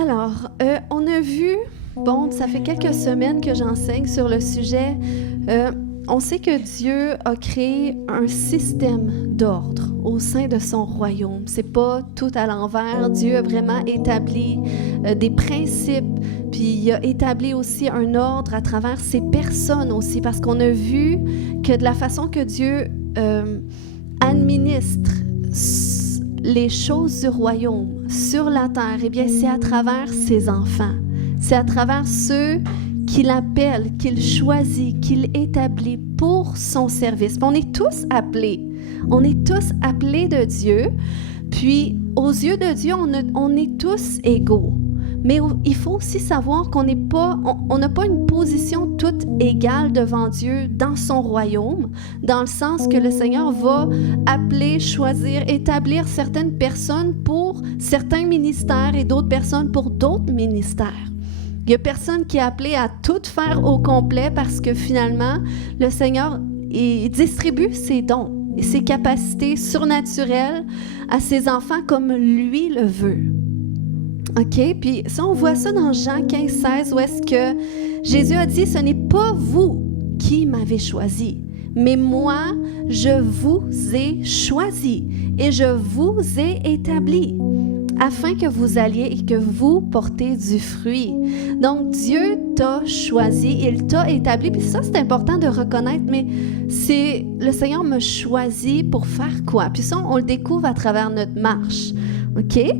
Alors, on a vu, ça fait quelques semaines que j'enseigne sur le sujet. On sait que Dieu a créé un système d'ordre au sein de son royaume. C'est pas tout à l'envers. Dieu a vraiment établi des principes, puis il a établi aussi un ordre à travers ses personnes aussi, parce qu'on a vu que de la façon que Dieu administre les choses du royaume sur la terre, eh bien, c'est à travers ses enfants. C'est à travers ceux qu'il appelle, qu'il choisit, qu'il établit pour son service. Puis on est tous appelés. On est tous appelés de Dieu. Puis, aux yeux de Dieu, on est tous égaux. Mais il faut aussi savoir qu'on n'a pas une position toute égale devant Dieu dans son royaume, dans le sens que le Seigneur va appeler, choisir, établir certaines personnes pour certains ministères et d'autres personnes pour d'autres ministères. Il n'y a personne qui est appelé à tout faire au complet parce que finalement, le Seigneur il distribue ses dons et ses capacités surnaturelles à ses enfants comme lui le veut. OK? Puis ça, on voit ça dans Jean 15,16 où est-ce que Jésus a dit « Ce n'est pas vous qui m'avez choisi, mais moi, je vous ai choisi et je vous ai établi. » afin que vous alliez et que vous portez du fruit. Donc, Dieu t'a choisi, il t'a établi. Puis ça, c'est important de reconnaître, mais le Seigneur m'a choisi pour faire quoi? Puis ça, on le découvre à travers notre marche. OK?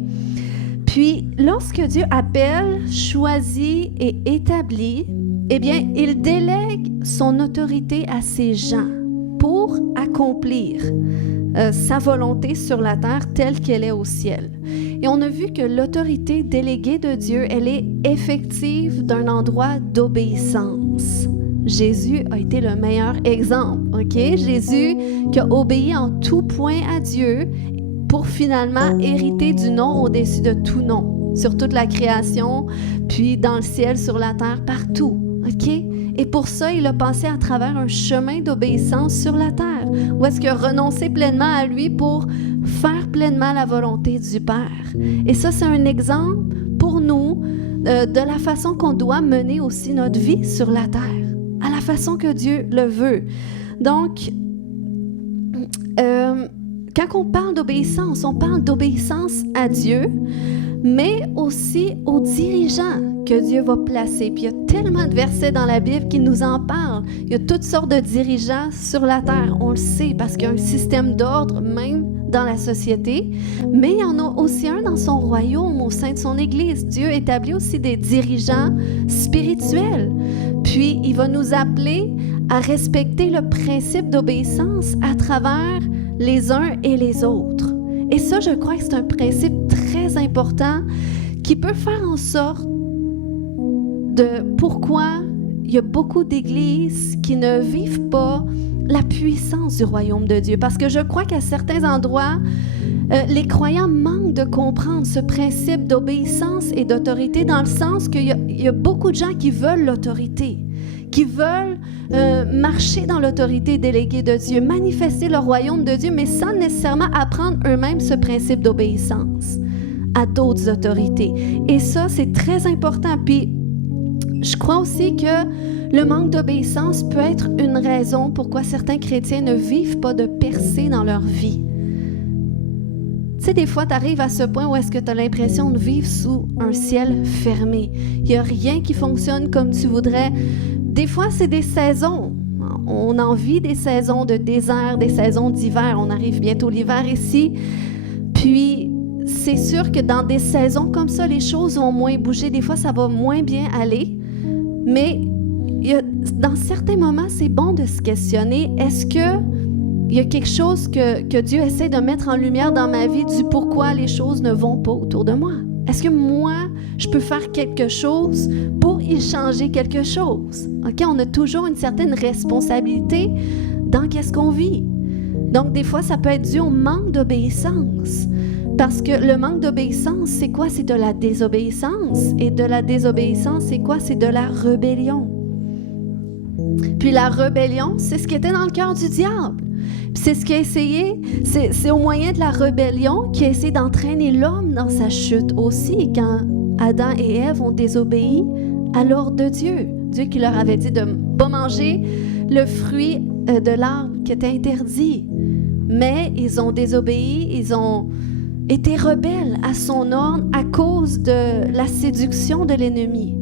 Puis, lorsque Dieu appelle, choisit et établit, eh bien, il délègue son autorité à ses gens pour accomplir sa volonté sur la terre telle qu'elle est au ciel. Et on a vu que l'autorité déléguée de Dieu, elle est effective d'un endroit d'obéissance. Jésus a été le meilleur exemple, OK? Jésus qui a obéi en tout point à Dieu pour finalement hériter du nom au-dessus de tout nom, sur toute la création, puis dans le ciel, sur la terre, partout, OK? Et pour ça, il a passé à travers un chemin d'obéissance sur la terre, où est-ce qu'il a renoncé pleinement à lui pour faire pleinement la volonté du Père. Et ça, c'est un exemple pour nous de la façon qu'on doit mener aussi notre vie sur la terre, à la façon que Dieu le veut. Donc, quand on parle on parle d'obéissance à Dieu, mais aussi aux dirigeants que Dieu va placer. Puis il y a tellement de versets dans la Bible qui nous en parlent. Il y a toutes sortes de dirigeants sur la terre, on le sait, parce qu'il y a un système d'ordre même dans la société, mais il y en a aussi un dans son royaume, au sein de son Église. Dieu établit aussi des dirigeants spirituels. Puis il va nous appeler à respecter le principe d'obéissance à travers les uns et les autres. Et ça, je crois que c'est un principe très important qui peut faire en sorte de pourquoi il y a beaucoup d'églises qui ne vivent pas la puissance du royaume de Dieu. Parce que je crois qu'à certains endroits, les croyants manquent de comprendre ce principe d'obéissance et d'autorité, dans le sens qu'il y a beaucoup de gens qui veulent l'autorité, qui veulent marcher dans l'autorité déléguée de Dieu, manifester le royaume de Dieu, mais sans nécessairement apprendre eux-mêmes ce principe d'obéissance à d'autres autorités. Et ça, c'est très important. Puis, je crois aussi que le manque d'obéissance peut être une raison pourquoi certains chrétiens ne vivent pas de percée dans leur vie. Tu sais, des fois, tu arrives à ce point où est-ce que tu as l'impression de vivre sous un ciel fermé. Il n'y a rien qui fonctionne comme tu voudrais. Des fois, c'est des saisons. On en vit des saisons de désert, des saisons d'hiver. On arrive bientôt l'hiver ici. Puis, c'est sûr que dans des saisons comme ça, les choses vont moins bouger. Des fois, ça va moins bien aller. Mais dans certains moments, c'est bon de se questionner. Est-ce qu'il y a quelque chose que Dieu essaie de mettre en lumière dans ma vie du pourquoi les choses ne vont pas autour de moi? Est-ce que moi, je peux faire quelque chose pour y changer quelque chose? OK, on a toujours une certaine responsabilité dans qu'est-ce qu'on vit. Donc, des fois, ça peut être dû au manque d'obéissance. Parce que le manque d'obéissance, c'est quoi? C'est de la désobéissance. Et de la désobéissance, c'est quoi? C'est de la rébellion. Puis la rébellion, c'est ce qui était dans le cœur du diable. Puis c'est ce qu'il a essayé, c'est au moyen de la rébellion qu'il a essayé d'entraîner l'homme dans sa chute aussi. Quand Adam et Ève ont désobéi à l'ordre de Dieu. Dieu qui leur avait dit de ne pas manger le fruit de l'arbre qui était interdit. Mais ils ont désobéi, ils ont été rebelles à son ordre à cause de la séduction de l'ennemi.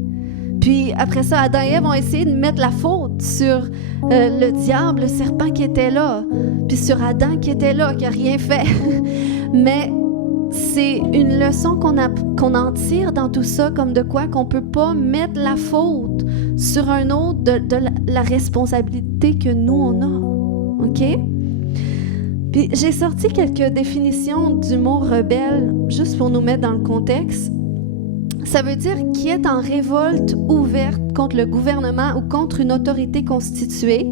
Puis après ça, Adam et Ève ont essayé de mettre la faute sur le diable, le serpent qui était là, puis sur Adam qui était là, qui n'a rien fait. Mais c'est une leçon qu'on en tire dans tout ça, comme de quoi qu'on ne peut pas mettre la faute sur un autre de la responsabilité que nous, on a. OK? Puis j'ai sorti quelques définitions du mot rebelle, juste pour nous mettre dans le contexte. Ça veut dire qui est en révolte ouverte contre le gouvernement ou contre une autorité constituée,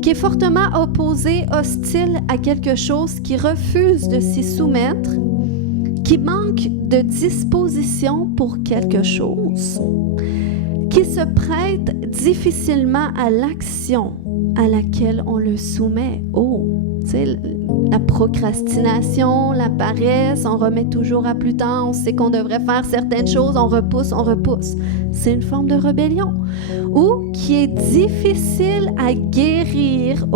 qui est fortement opposé, hostile à quelque chose, qui refuse de s'y soumettre, qui manque de disposition pour quelque chose, qui se prête difficilement à l'action à laquelle on le soumet. Oh, tu sais, la procrastination, la paresse, on remet toujours à plus tard, on sait qu'on devrait faire certaines choses, on repousse. C'est une forme de rébellion. Ou qui est difficile à guérir,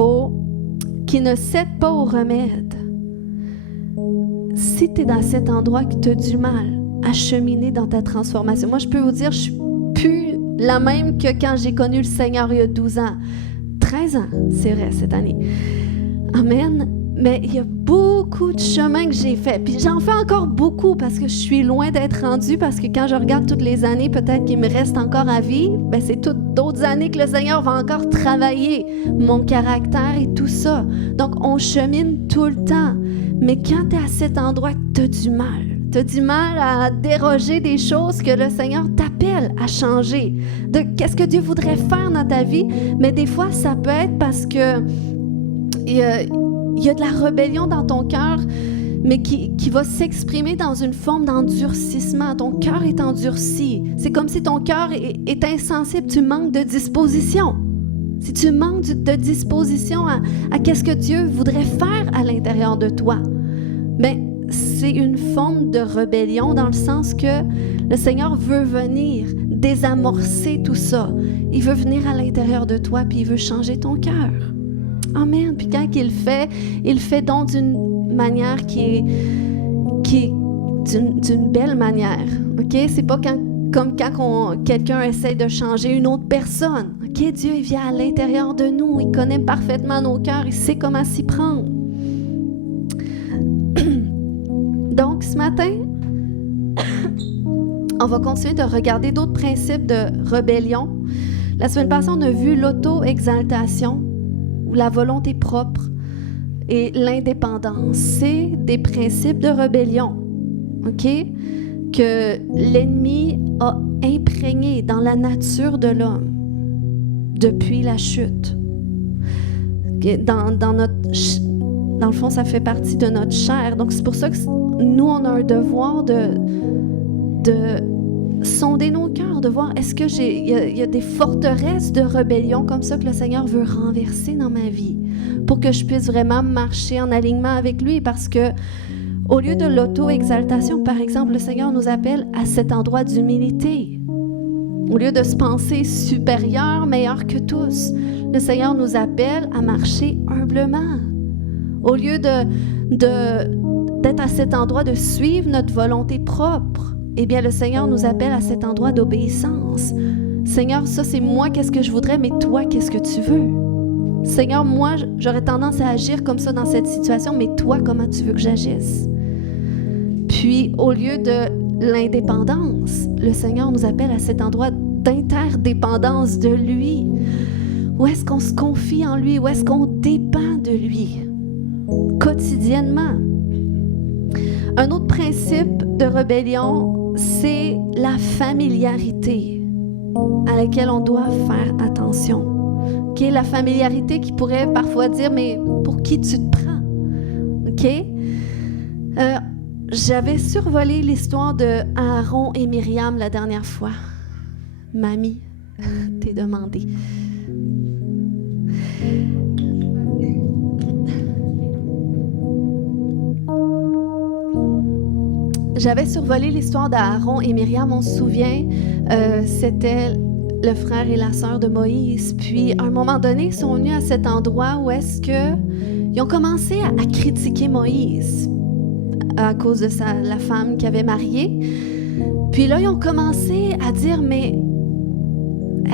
qui ne cède pas au remède. Si tu es dans cet endroit que tu as du mal à cheminer dans ta transformation, moi je peux vous dire, je suis plus la même que quand j'ai connu le Seigneur il y a 12 ans. 13 ans, c'est vrai, cette année. Amen. Mais il y a beaucoup de chemin que j'ai fait. Puis j'en fais encore beaucoup parce que je suis loin d'être rendue, parce que quand je regarde toutes les années, peut-être qu'il me reste encore à vivre, ben c'est toutes d'autres années que le Seigneur va encore travailler mon caractère et tout ça. Donc, on chemine tout le temps. Mais quand tu es à cet endroit, tu as du mal. Tu as du mal à déroger des choses que le Seigneur t'appelle à changer. De qu'est-ce que Dieu voudrait faire dans ta vie. Mais des fois, ça peut être parce que il y a de la rébellion dans ton cœur, mais qui va s'exprimer dans une forme d'endurcissement. Ton cœur est endurci. C'est comme si ton cœur est insensible. Tu manques de disposition. Si tu manques de disposition à qu'est-ce que Dieu voudrait faire à l'intérieur de toi, bien, c'est une forme de rébellion dans le sens que le Seigneur veut venir désamorcer tout ça. Il veut venir à l'intérieur de toi puis il veut changer ton cœur. Amen. Puis quand il le fait donc d'une manière qui est d'une belle manière. OK? C'est pas comme quand quelqu'un essaie de changer une autre personne. OK? Dieu, il vient à l'intérieur de nous. Il connaît parfaitement nos cœurs. Il sait comment s'y prendre. Donc, ce matin, on va continuer de regarder d'autres principes de rébellion. La semaine passée, on a vu l'auto-exaltation, ou la volonté propre, et l'indépendance. C'est des principes de rébellion, OK? Que l'ennemi a imprégné dans la nature de l'homme depuis la chute. Dans le fond, ça fait partie de notre chair. Donc, c'est pour ça que nous, on a un devoir de sonder nos cœurs, de voir est-ce que il y a des forteresses de rébellion comme ça que le Seigneur veut renverser dans ma vie pour que je puisse vraiment marcher en alignement avec lui. Parce que au lieu de l'auto-exaltation, par exemple, le Seigneur nous appelle à cet endroit d'humilité. Au lieu de se penser supérieur, meilleur que tous, le Seigneur nous appelle à marcher humblement. Au lieu d'être à cet endroit de suivre notre volonté propre, eh bien, le Seigneur nous appelle à cet endroit d'obéissance. Seigneur, ça, c'est moi, qu'est-ce que je voudrais, mais toi, qu'est-ce que tu veux? Seigneur, moi, j'aurais tendance à agir comme ça dans cette situation, mais toi, comment tu veux que j'agisse? Puis, au lieu de l'indépendance, le Seigneur nous appelle à cet endroit d'interdépendance de lui. Où est-ce qu'on se confie en lui? Où est-ce qu'on dépend de lui? Quotidiennement. Un autre principe de rébellion, c'est la familiarité à laquelle on doit faire attention. Okay? La familiarité qui pourrait parfois dire, mais pour qui tu te prends? OK? J'avais survolé l'histoire de Aaron et Myriam la dernière fois. Mamie, t'es demandé. j'avais survolé l'histoire d'Aaron et Myriam, on se souvient, c'était le frère et la sœur de Moïse. Puis, à un moment donné, ils sont venus à cet endroit où est-ce qu'ils ont commencé à critiquer Moïse à cause de la femme qu'il avait mariée. Puis là, ils ont commencé à dire, mais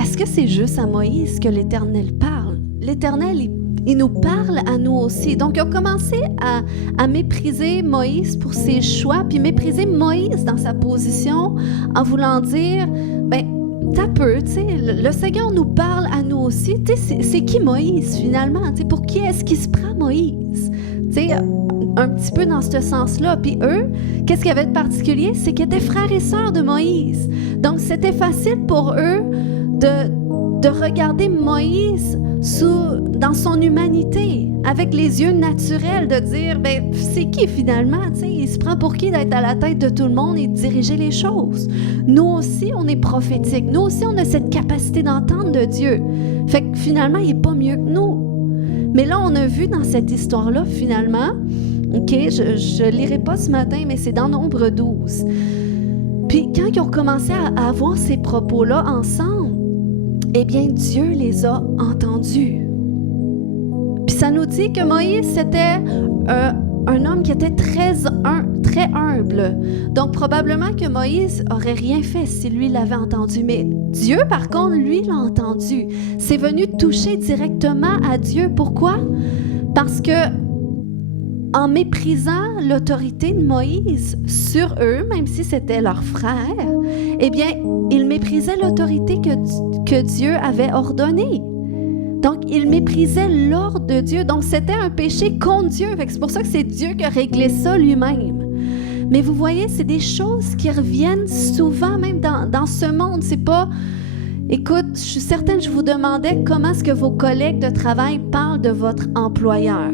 est-ce que c'est juste à Moïse que l'Éternel parle? L'Éternel, il nous parle à nous aussi. Donc, ils ont commencé à mépriser Moïse pour ses choix, puis mépriser Moïse dans sa position en voulant dire, ben, t'as peu, tu sais, le Seigneur nous parle à nous aussi. Tu sais, c'est qui Moïse finalement? Tu sais, pour qui est-ce qu'il se prend Moïse? Tu sais, un petit peu dans ce sens-là. Puis eux, qu'est-ce qu'il y avait de particulier? C'est qu'ils étaient frères et sœurs de Moïse. Donc, c'était facile pour eux de regarder Moïse dans son humanité, avec les yeux naturels, de dire, ben, c'est qui finalement? Tu sais, il se prend pour qui d'être à la tête de tout le monde et de diriger les choses? Nous aussi, on est prophétique. Nous aussi, on a cette capacité d'entendre de Dieu. Fait que finalement, il n'est pas mieux que nous. Mais là, on a vu dans cette histoire-là, finalement, OK, je ne lirai pas ce matin, mais c'est dans Nombre 12. Puis quand ils ont commencé à avoir ces propos-là ensemble, eh bien, Dieu les a entendus. Puis ça nous dit que Moïse, c'était un homme qui était très humble. Donc, probablement que Moïse aurait rien fait si lui l'avait entendu. Mais Dieu, par contre, lui, l'a entendu. C'est venu toucher directement à Dieu. Pourquoi? Parce que en méprisant l'autorité de Moïse sur eux, même si c'était leur frère, eh bien, ils méprisaient l'autorité que Dieu avait ordonnée. Donc, ils méprisaient l'ordre de Dieu. Donc, c'était un péché contre Dieu. C'est pour ça que c'est Dieu qui a réglé ça lui-même. Mais vous voyez, c'est des choses qui reviennent souvent, même dans ce monde. C'est pas... Écoute, je suis certaine que je vous demandais comment est-ce que vos collègues de travail parlent de votre employeur.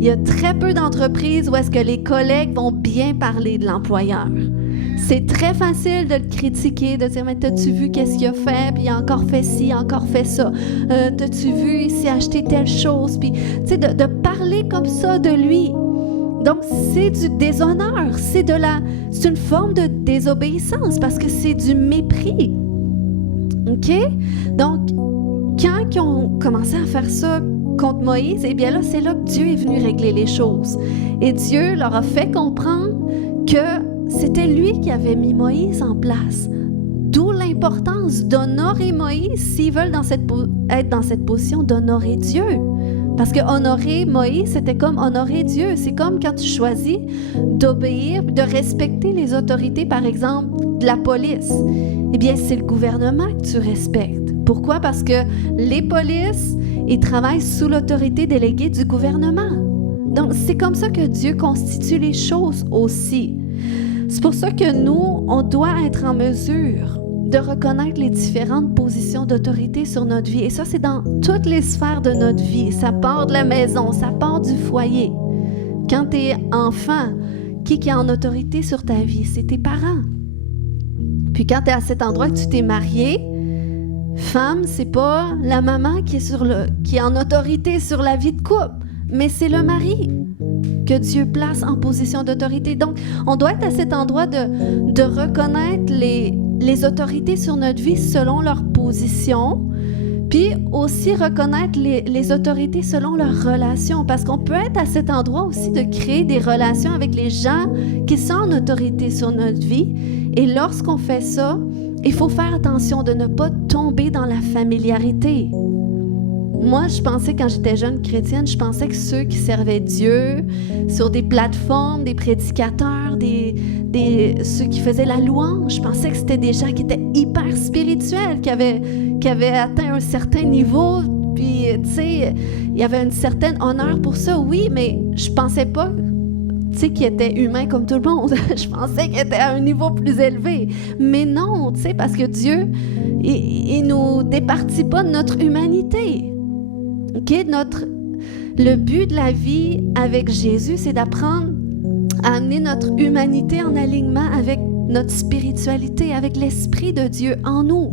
Il y a très peu d'entreprises où est-ce que les collègues vont bien parler de l'employeur. C'est très facile de le critiquer, de dire « Mais t'as-tu vu qu'est-ce qu'il a fait? Puis il a encore fait ci, encore fait ça. T'as-tu vu, il s'est acheté telle chose? » Puis, tu sais, de parler comme ça de lui. Donc, c'est du déshonneur. C'est une forme de désobéissance parce que c'est du mépris. OK? Donc, quand ils ont commencé à faire ça contre Moïse, eh bien là, c'est là que Dieu est venu régler les choses. Et Dieu leur a fait comprendre que c'était lui qui avait mis Moïse en place. D'où l'importance d'honorer Moïse s'ils veulent être dans cette position d'honorer Dieu. Parce que honorer Moïse, c'était comme honorer Dieu. C'est comme quand tu choisis d'obéir, de respecter les autorités, par exemple, de la police. Eh bien, c'est le gouvernement que tu respectes. Pourquoi? Parce que les polices, ils travaillent sous l'autorité déléguée du gouvernement. Donc, c'est comme ça que Dieu constitue les choses aussi. C'est pour ça que nous, on doit être en mesure de reconnaître les différentes positions d'autorité sur notre vie. Et ça, c'est dans toutes les sphères de notre vie. Ça part de la maison, ça part du foyer. Quand tu es enfant, qui est en autorité sur ta vie? C'est tes parents. Puis quand tu es à cet endroit que tu t'es marié, femme, c'est pas la maman qui est en autorité sur la vie de couple, mais c'est le mari que Dieu place en position d'autorité. Donc, on doit être à cet endroit de reconnaître les autorités sur notre vie selon leur position, puis aussi reconnaître les autorités selon leurs relations, parce qu'on peut être à cet endroit aussi de créer des relations avec les gens qui sont en autorité sur notre vie. Et lorsqu'on fait ça, il faut faire attention de ne pas tomber dans la familiarité. Moi, je pensais, quand j'étais jeune chrétienne, je pensais que ceux qui servaient Dieu sur des plateformes, des prédicateurs, ceux qui faisaient la louange, je pensais que c'était des gens qui étaient hyper spirituels, qui avaient atteint un certain niveau, puis, tu sais, il y avait un certain honneur pour ça, oui, mais je pensais pas, tu sais, qu'ils étaient humains comme tout le monde. Je pensais qu'ils étaient à un niveau plus élevé. Mais non, tu sais, parce que Dieu, il nous départit pas de notre humanité. OK? Le but de la vie avec Jésus, c'est d'apprendre à amener notre humanité en alignement avec notre spiritualité, avec l'Esprit de Dieu en nous.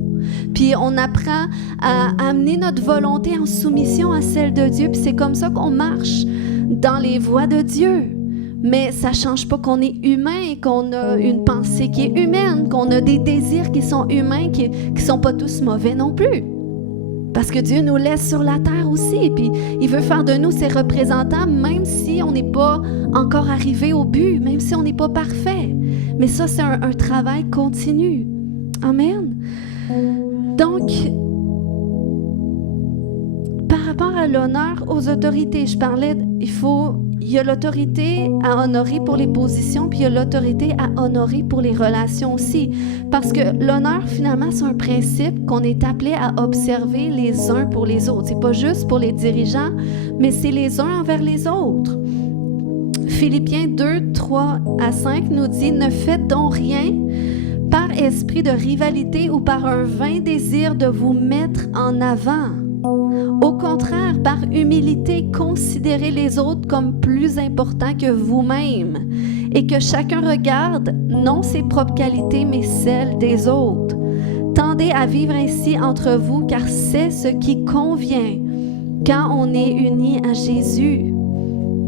Puis on apprend à amener notre volonté en soumission à celle de Dieu. Puis c'est comme ça qu'on marche dans les voies de Dieu. Mais ça ne change pas qu'on est humain et qu'on a une pensée qui est humaine, qu'on a des désirs qui sont humains, qui ne sont pas tous mauvais non plus. Parce que Dieu nous laisse sur la terre aussi, puis il veut faire de nous ses représentants, même si on n'est pas encore arrivé au but, même si on n'est pas parfait. Mais ça, c'est un travail continu. Amen. Donc, par rapport à l'honneur aux autorités, je parlais, il y a l'autorité à honorer pour les positions, puis il y a l'autorité à honorer pour les relations aussi. Parce que l'honneur, finalement, c'est un principe qu'on est appelé à observer les uns pour les autres. C'est pas juste pour les dirigeants, mais c'est les uns envers les autres. Philippiens 2, 3 à 5 nous dit « Ne faites donc rien par esprit de rivalité ou par un vain désir de vous mettre en avant. Au contraire, par humilité, considérez les autres comme plus importants que vous-même et que chacun regarde non ses propres qualités, mais celles des autres. Tendez à vivre ainsi entre vous, car c'est ce qui convient quand on est unis à Jésus. »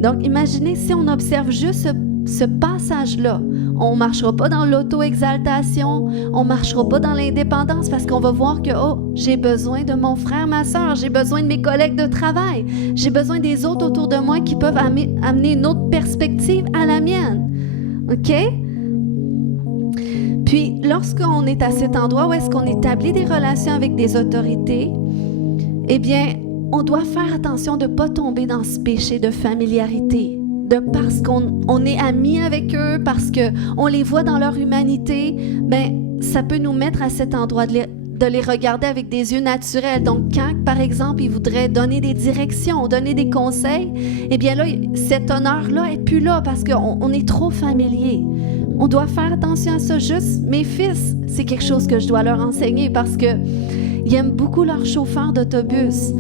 Donc, imaginez si on observe juste ce passage-là. On ne marchera pas dans l'auto-exaltation, on ne marchera pas dans l'indépendance parce qu'on va voir que, j'ai besoin de mon frère, ma soeur, j'ai besoin de mes collègues de travail, j'ai besoin des autres autour de moi qui peuvent amener une autre perspective à la mienne. OK? Puis, lorsqu'on est à cet endroit où est-ce qu'on établit des relations avec des autorités, eh bien, on doit faire attention de ne pas tomber dans ce péché de familiarité. Parce qu'on est amis avec eux, parce qu'on les voit dans leur humanité, ben, ça peut nous mettre à cet endroit de les regarder avec des yeux naturels. Donc, quand, par exemple, ils voudraient donner des directions, donner des conseils, eh bien là, cet honneur-là n'est plus là parce qu'on est trop familier. On doit faire attention à ça. Juste, mes fils, c'est quelque chose que je dois leur enseigner parce qu'ils aiment beaucoup leur chauffeur d'autobus.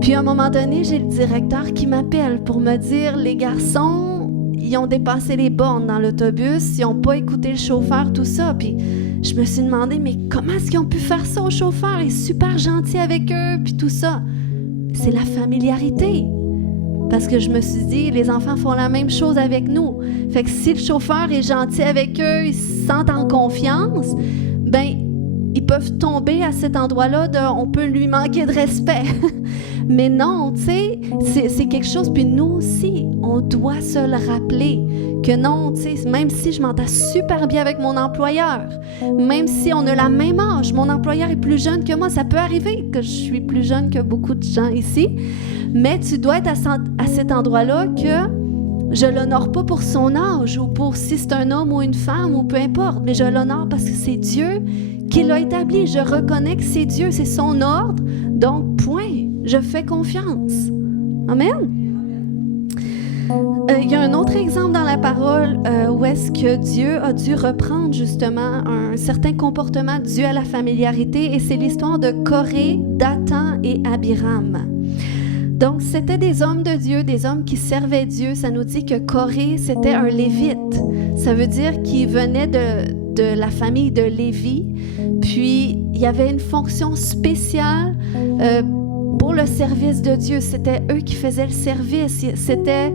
Puis à un moment donné, j'ai le directeur qui m'appelle pour me dire « Les garçons, ils ont dépassé les bornes dans l'autobus, ils n'ont pas écouté le chauffeur, tout ça. » Puis je me suis demandé « Mais comment est-ce qu'ils ont pu faire ça au chauffeur? Il est super gentil avec eux, puis tout ça. » C'est la familiarité. Parce que je me suis dit, les enfants font la même chose avec nous. Fait que si le chauffeur est gentil avec eux, ils se sentent en confiance, ben ils peuvent tomber à cet endroit-là on peut lui manquer de respect. Mais non, tu sais, c'est quelque chose. Puis nous aussi, on doit se le rappeler que non, tu sais, même si je m'entends super bien avec mon employeur, même si on a la même âge, mon employeur est plus jeune que moi, ça peut arriver que je suis plus jeune que beaucoup de gens ici, mais tu dois être à cet endroit-là que je l'honore pas pour son âge ou pour si c'est un homme ou une femme ou peu importe, mais je l'honore parce que c'est Dieu qui l'a établi. Je reconnais que c'est Dieu, c'est son ordre, donc point. Je fais confiance. Amen. Il y a un autre exemple dans la parole où est-ce que Dieu a dû reprendre justement un certain comportement dû à la familiarité, et c'est l'histoire de Coré, Dathan et Abiram. Donc, c'était des hommes de Dieu, des hommes qui servaient Dieu. Ça nous dit que Coré, c'était un lévite. Ça veut dire qu'il venait de la famille de Lévi. Puis, il y avait une fonction spéciale pour le service de Dieu. C'était eux qui faisaient le service. C'était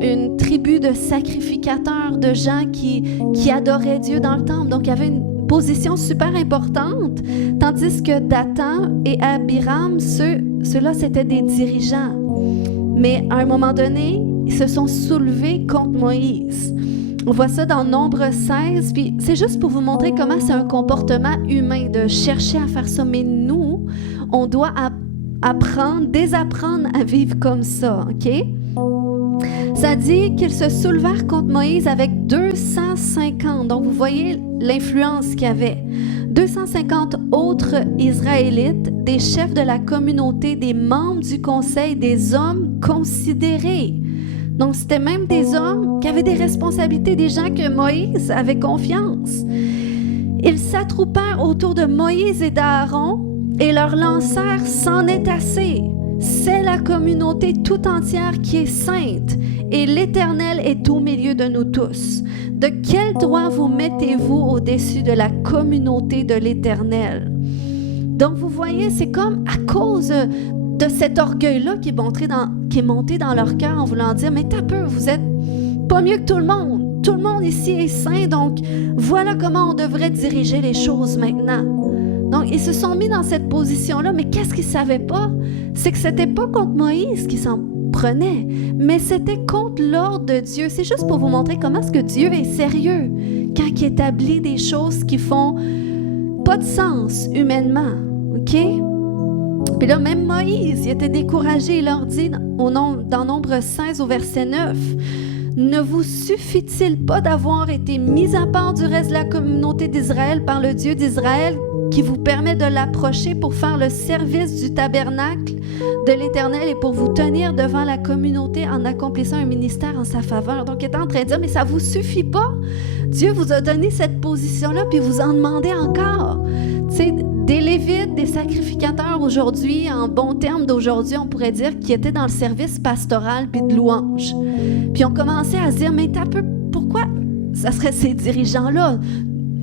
une tribu de sacrificateurs, de gens qui adoraient Dieu dans le temple. Donc, il y avait une position super importante. Tandis que Dathan et Abiram, ceux-là, c'était des dirigeants. Mais à un moment donné, ils se sont soulevés contre Moïse. On voit ça dans Nombre 16, puis c'est juste pour vous montrer comment c'est un comportement humain de chercher à faire ça. Mais nous, on doit désapprendre à vivre comme ça, OK? Ça dit qu'ils se soulevèrent contre Moïse avec 250. Donc, vous voyez l'influence qu'il y avait. 250 autres Israélites, des chefs de la communauté, des membres du conseil, des hommes considérés. Donc, c'était même des hommes qui avaient des responsabilités, des gens que Moïse avait confiance. Ils s'attroupèrent autour de Moïse et d'Aaron et leur lancèrent « C'en est assez ». C'est la communauté tout entière qui est sainte et l'Éternel est au milieu de nous tous. De quel droit vous mettez-vous au-dessus de la communauté de l'Éternel? Donc, vous voyez, c'est comme à cause de cet orgueil-là qui est monté dans leur cœur en voulant dire, mais t'as peur, vous êtes pas mieux que tout le monde. Tout le monde ici est saint, donc voilà comment on devrait diriger les choses maintenant. Donc, ils se sont mis dans cette position-là, mais qu'est-ce qu'ils ne savaient pas? C'est que ce n'était pas contre Moïse qu'ils s'en prenaient, mais c'était contre l'ordre de Dieu. C'est juste pour vous montrer comment est-ce que Dieu est sérieux quand il établit des choses qui font pas de sens humainement, OK? Puis là, même Moïse, il était découragé. Il leur dit dans Nombre 16 au verset 9, « Ne vous suffit-il pas d'avoir été mis à part du reste de la communauté d'Israël par le Dieu d'Israël qui vous permet de l'approcher pour faire le service du tabernacle de l'Éternel et pour vous tenir devant la communauté en accomplissant un ministère en sa faveur. » Donc, il est en train de dire, mais ça ne vous suffit pas. Dieu vous a donné cette position-là, puis vous en demandez encore. Tu sais, des Lévites, des sacrificateurs aujourd'hui, en bon terme d'aujourd'hui, on pourrait dire, qui étaient dans le service pastoral puis de louange. Puis on commençait à se dire, mais t'as peu, pourquoi ça serait ces dirigeants-là?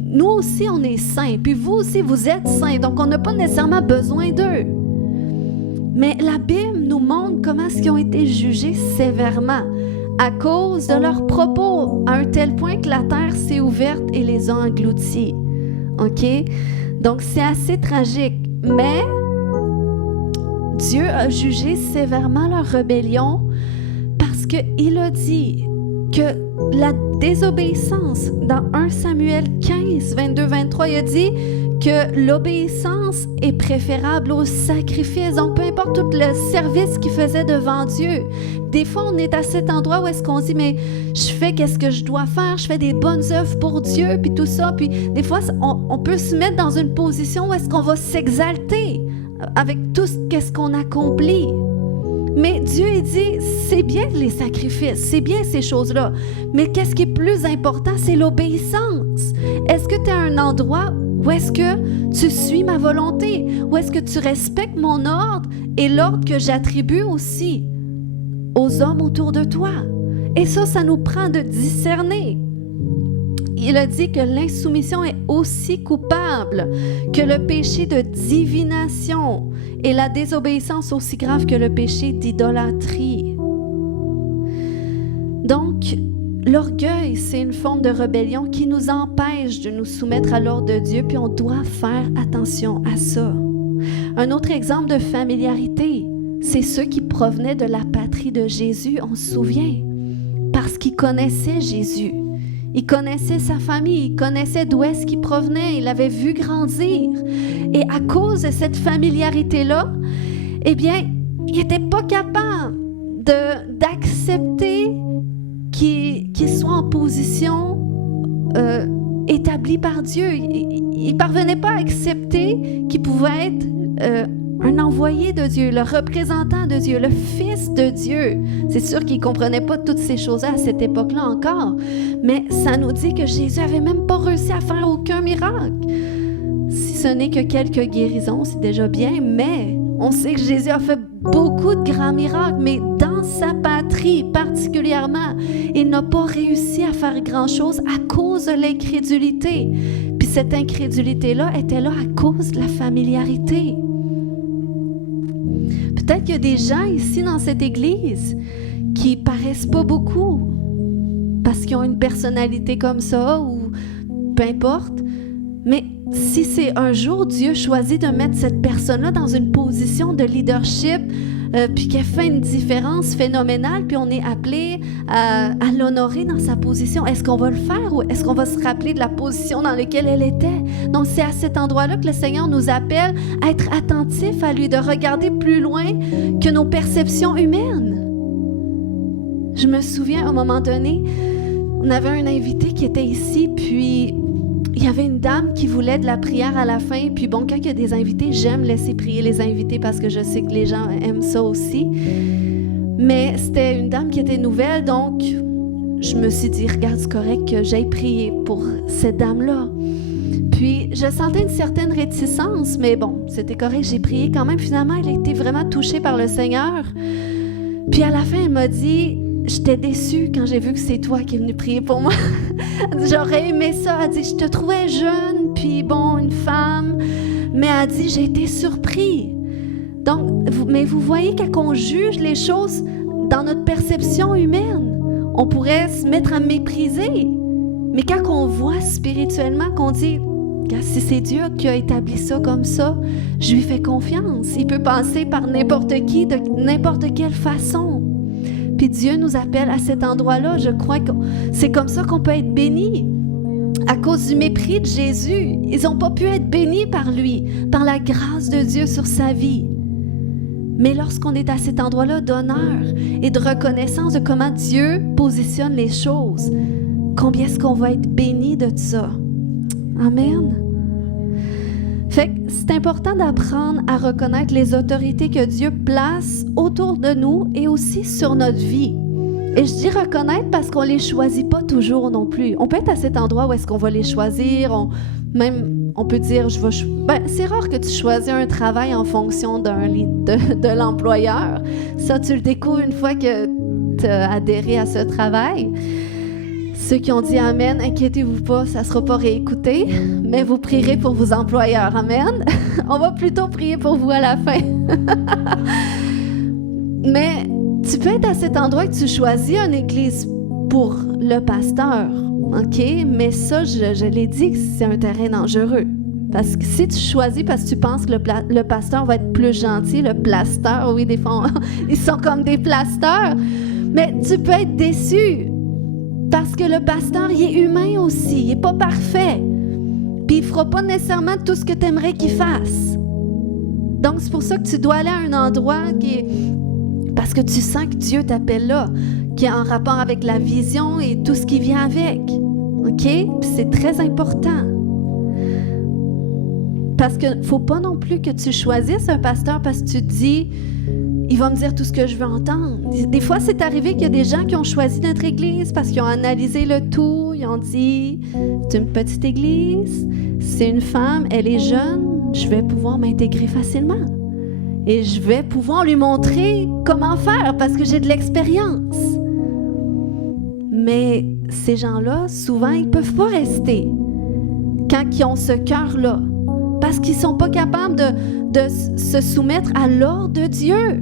Nous aussi, on est saints, puis vous aussi, vous êtes saints, donc on n'a pas nécessairement besoin d'eux. Mais la Bible nous montre comment est-ce qu'ils ont été jugés sévèrement à cause de leurs propos, à un tel point que la terre s'est ouverte et les a engloutis. OK? Donc, c'est assez tragique. Mais Dieu a jugé sévèrement leur rébellion parce qu'il a dit que la désobéissance, dans 1 Samuel 15, 22-23, il a dit que l'obéissance est préférable au sacrifice. Donc, peu importe tout le service qu'il faisait devant Dieu. Des fois, on est à cet endroit où est-ce qu'on dit, mais je fais qu'est-ce que je dois faire, je fais des bonnes œuvres pour Dieu, puis tout ça. Puis des fois, on peut se mettre dans une position où est-ce qu'on va s'exalter avec tout ce qu'on accomplit. Mais Dieu, il dit, c'est bien les sacrifices, c'est bien ces choses-là. Mais qu'est-ce qui est plus important, c'est l'obéissance. Est-ce que tu es à un endroit où est-ce que tu suis ma volonté? Où est-ce que tu respectes mon ordre et l'ordre que j'attribue aussi aux hommes autour de toi? Et ça nous prend de discerner. Il a dit que l'insoumission est aussi coupable que le péché de divination et la désobéissance aussi grave que le péché d'idolâtrie. Donc, l'orgueil, c'est une forme de rébellion qui nous empêche de nous soumettre à l'ordre de Dieu, puis on doit faire attention à ça. Un autre exemple de familiarité, c'est ceux qui provenaient de la patrie de Jésus, on se souvient, parce qu'ils connaissaient Jésus. Il connaissait sa famille, il connaissait d'où est-ce qu'il provenait, il l'avait vu grandir. Et à cause de cette familiarité-là, eh bien, il n'était pas capable d'accepter qu'il soit en position établie par Dieu. Il ne parvenait pas à accepter qu'il pouvait être un envoyé de Dieu, le représentant de Dieu, le Fils de Dieu. C'est sûr qu'il ne comprenait pas toutes ces choses-là à cette époque-là encore, mais ça nous dit que Jésus n'avait même pas réussi à faire aucun miracle. Si ce n'est que quelques guérisons, c'est déjà bien, mais on sait que Jésus a fait beaucoup de grands miracles, mais dans sa patrie particulièrement, il n'a pas réussi à faire grand-chose à cause de l'incrédulité. Puis cette incrédulité-là était là à cause de la familiarité. Peut-être qu'il y a des gens ici dans cette église qui paraissent pas beaucoup parce qu'ils ont une personnalité comme ça ou peu importe. Mais si c'est un jour Dieu choisit de mettre cette personne-là dans une position de leadership, puis qu'elle fait une différence phénoménale, puis on est appelé à l'honorer dans sa position, est-ce qu'on va le faire ou est-ce qu'on va se rappeler de la position dans laquelle elle était? Donc c'est à cet endroit-là que le Seigneur nous appelle à être attentifs à lui, de regarder plus loin que nos perceptions humaines. Je me souviens, à un moment donné, on avait un invité qui était ici, puis il y avait une dame qui voulait de la prière à la fin. Puis bon, quand il y a des invités, j'aime laisser prier les invités parce que je sais que les gens aiment ça aussi. Mais c'était une dame qui était nouvelle, donc je me suis dit, regarde, c'est correct que j'aille prier pour cette dame-là. Puis je sentais une certaine réticence, mais bon, c'était correct, j'ai prié quand même. Finalement, elle a été vraiment touchée par le Seigneur. Puis à la fin, elle m'a dit, j'étais déçue quand j'ai vu que c'est toi qui es venu prier pour moi. J'aurais aimé ça. Elle dit, je te trouvais jeune, puis bon, une femme. Mais elle dit, j'ai été surpris. Donc, mais vous voyez quand on juge les choses dans notre perception humaine, on pourrait se mettre à mépriser. Mais quand on voit spirituellement, qu'on dit, si c'est Dieu qui a établi ça comme ça, je lui fais confiance. Il peut passer par n'importe qui, de n'importe quelle façon. Puis Dieu nous appelle à cet endroit-là. Je crois que c'est comme ça qu'on peut être béni. À cause du mépris de Jésus, ils n'ont pas pu être bénis par lui, par la grâce de Dieu sur sa vie. Mais lorsqu'on est à cet endroit-là d'honneur et de reconnaissance de comment Dieu positionne les choses, combien est-ce qu'on va être béni de ça? Amen. Fait que c'est important d'apprendre à reconnaître les autorités que Dieu place autour de nous et aussi sur notre vie. Et je dis reconnaître parce qu'on ne les choisit pas toujours non plus. On peut être à cet endroit où est-ce qu'on va les choisir. On peut dire, c'est rare que tu choisis un travail en fonction de l'employeur. Ça, tu le découvres une fois que tu as adhéré à ce travail. Ceux qui ont dit Amen, inquiétez-vous pas, ça ne sera pas réécouté, mais vous prierez pour vos employeurs. Amen. On va plutôt prier pour vous à la fin. Mais tu peux être à cet endroit que tu choisis une église pour le pasteur, OK? Mais ça, je l'ai dit que c'est un terrain dangereux. Parce que si tu choisis parce que tu penses que le pasteur va être plus gentil, le plasteur, oui, des fois, ils sont comme des plasteurs, mais tu peux être déçu. Parce que le pasteur, il est humain aussi, il n'est pas parfait. Puis il ne fera pas nécessairement tout ce que tu aimerais qu'il fasse. Donc, c'est pour ça que tu dois aller à un endroit parce que tu sens que Dieu t'appelle là, qui est en rapport avec la vision et tout ce qui vient avec. OK? Puis c'est très important. Parce qu'il ne faut pas non plus que tu choisisses un pasteur parce que tu te dis... Il va me dire tout ce que je veux entendre. Des fois, c'est arrivé qu'il y a des gens qui ont choisi notre église parce qu'ils ont analysé le tout. Ils ont dit, c'est une petite église, c'est une femme, elle est jeune, je vais pouvoir m'intégrer facilement. Et je vais pouvoir lui montrer comment faire parce que j'ai de l'expérience. Mais ces gens-là, souvent, ils ne peuvent pas rester quand ils ont ce cœur-là parce qu'ils ne sont pas capables de se soumettre à l'ordre de Dieu.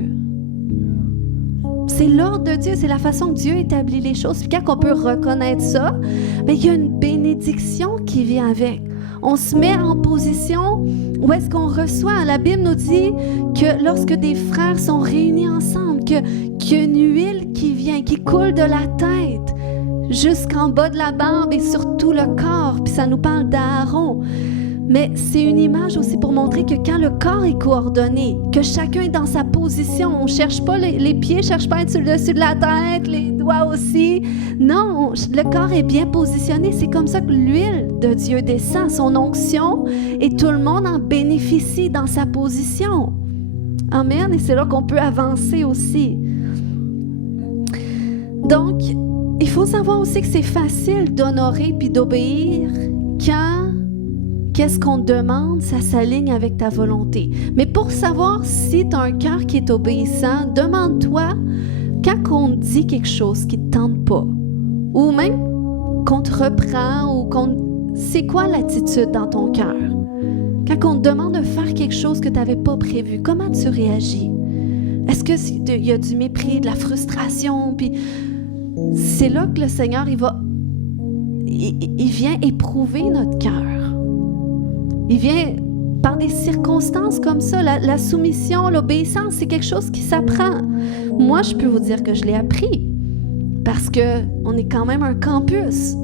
C'est l'ordre de Dieu, c'est la façon que Dieu établit les choses. Puis quand on peut reconnaître ça, bien, il y a une bénédiction qui vient avec. On se met en position où est-ce qu'on reçoit. La Bible nous dit que lorsque des frères sont réunis ensemble, qu'il y a une huile qui vient, qui coule de la tête jusqu'en bas de la barbe et sur tout le corps. Puis ça nous parle d'Aaron. Mais c'est une image aussi pour montrer que quand le corps est coordonné, que chacun est dans sa position, on ne cherche pas les pieds, ne cherche pas à être sur le dessus de la tête, les doigts aussi. Non, le corps est bien positionné. C'est comme ça que l'huile de Dieu descend, son onction, et tout le monde en bénéficie dans sa position. Amen. Et c'est là qu'on peut avancer aussi. Donc, il faut savoir aussi que c'est facile d'honorer puis d'obéir quand qu'est-ce qu'on te demande, ça s'aligne avec ta volonté. Mais pour savoir si tu as un cœur qui est obéissant, demande-toi, quand on te dit quelque chose qui ne te tente pas, ou même qu'on te reprend, c'est quoi l'attitude dans ton cœur? Quand on te demande de faire quelque chose que tu n'avais pas prévu, comment tu réagis? Est-ce qu'il y a du mépris, de la frustration? Puis c'est là que le Seigneur, il vient éprouver notre cœur. Il vient par des circonstances comme ça. La soumission, l'obéissance, c'est quelque chose qui s'apprend. Moi, je peux vous dire que je l'ai appris parce qu'on est quand même un campus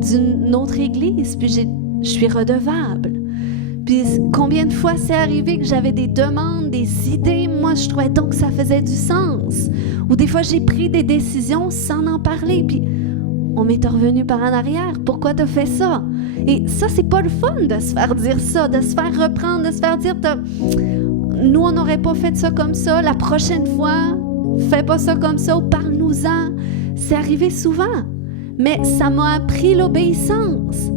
d'une autre église, puis je suis redevable. Puis combien de fois c'est arrivé que j'avais des demandes, des idées, moi je trouvais donc que ça faisait du sens. Ou des fois j'ai pris des décisions sans en parler, puis on m'est revenu par en arrière. Pourquoi t'as fait ça? Et ça, c'est pas le fun de se faire dire ça, de se faire reprendre, de se faire dire nous, on n'aurait pas fait ça comme ça, la prochaine fois, fais pas ça comme ça, ou parle-nous-en. C'est arrivé souvent. Mais ça m'a appris l'obéissance.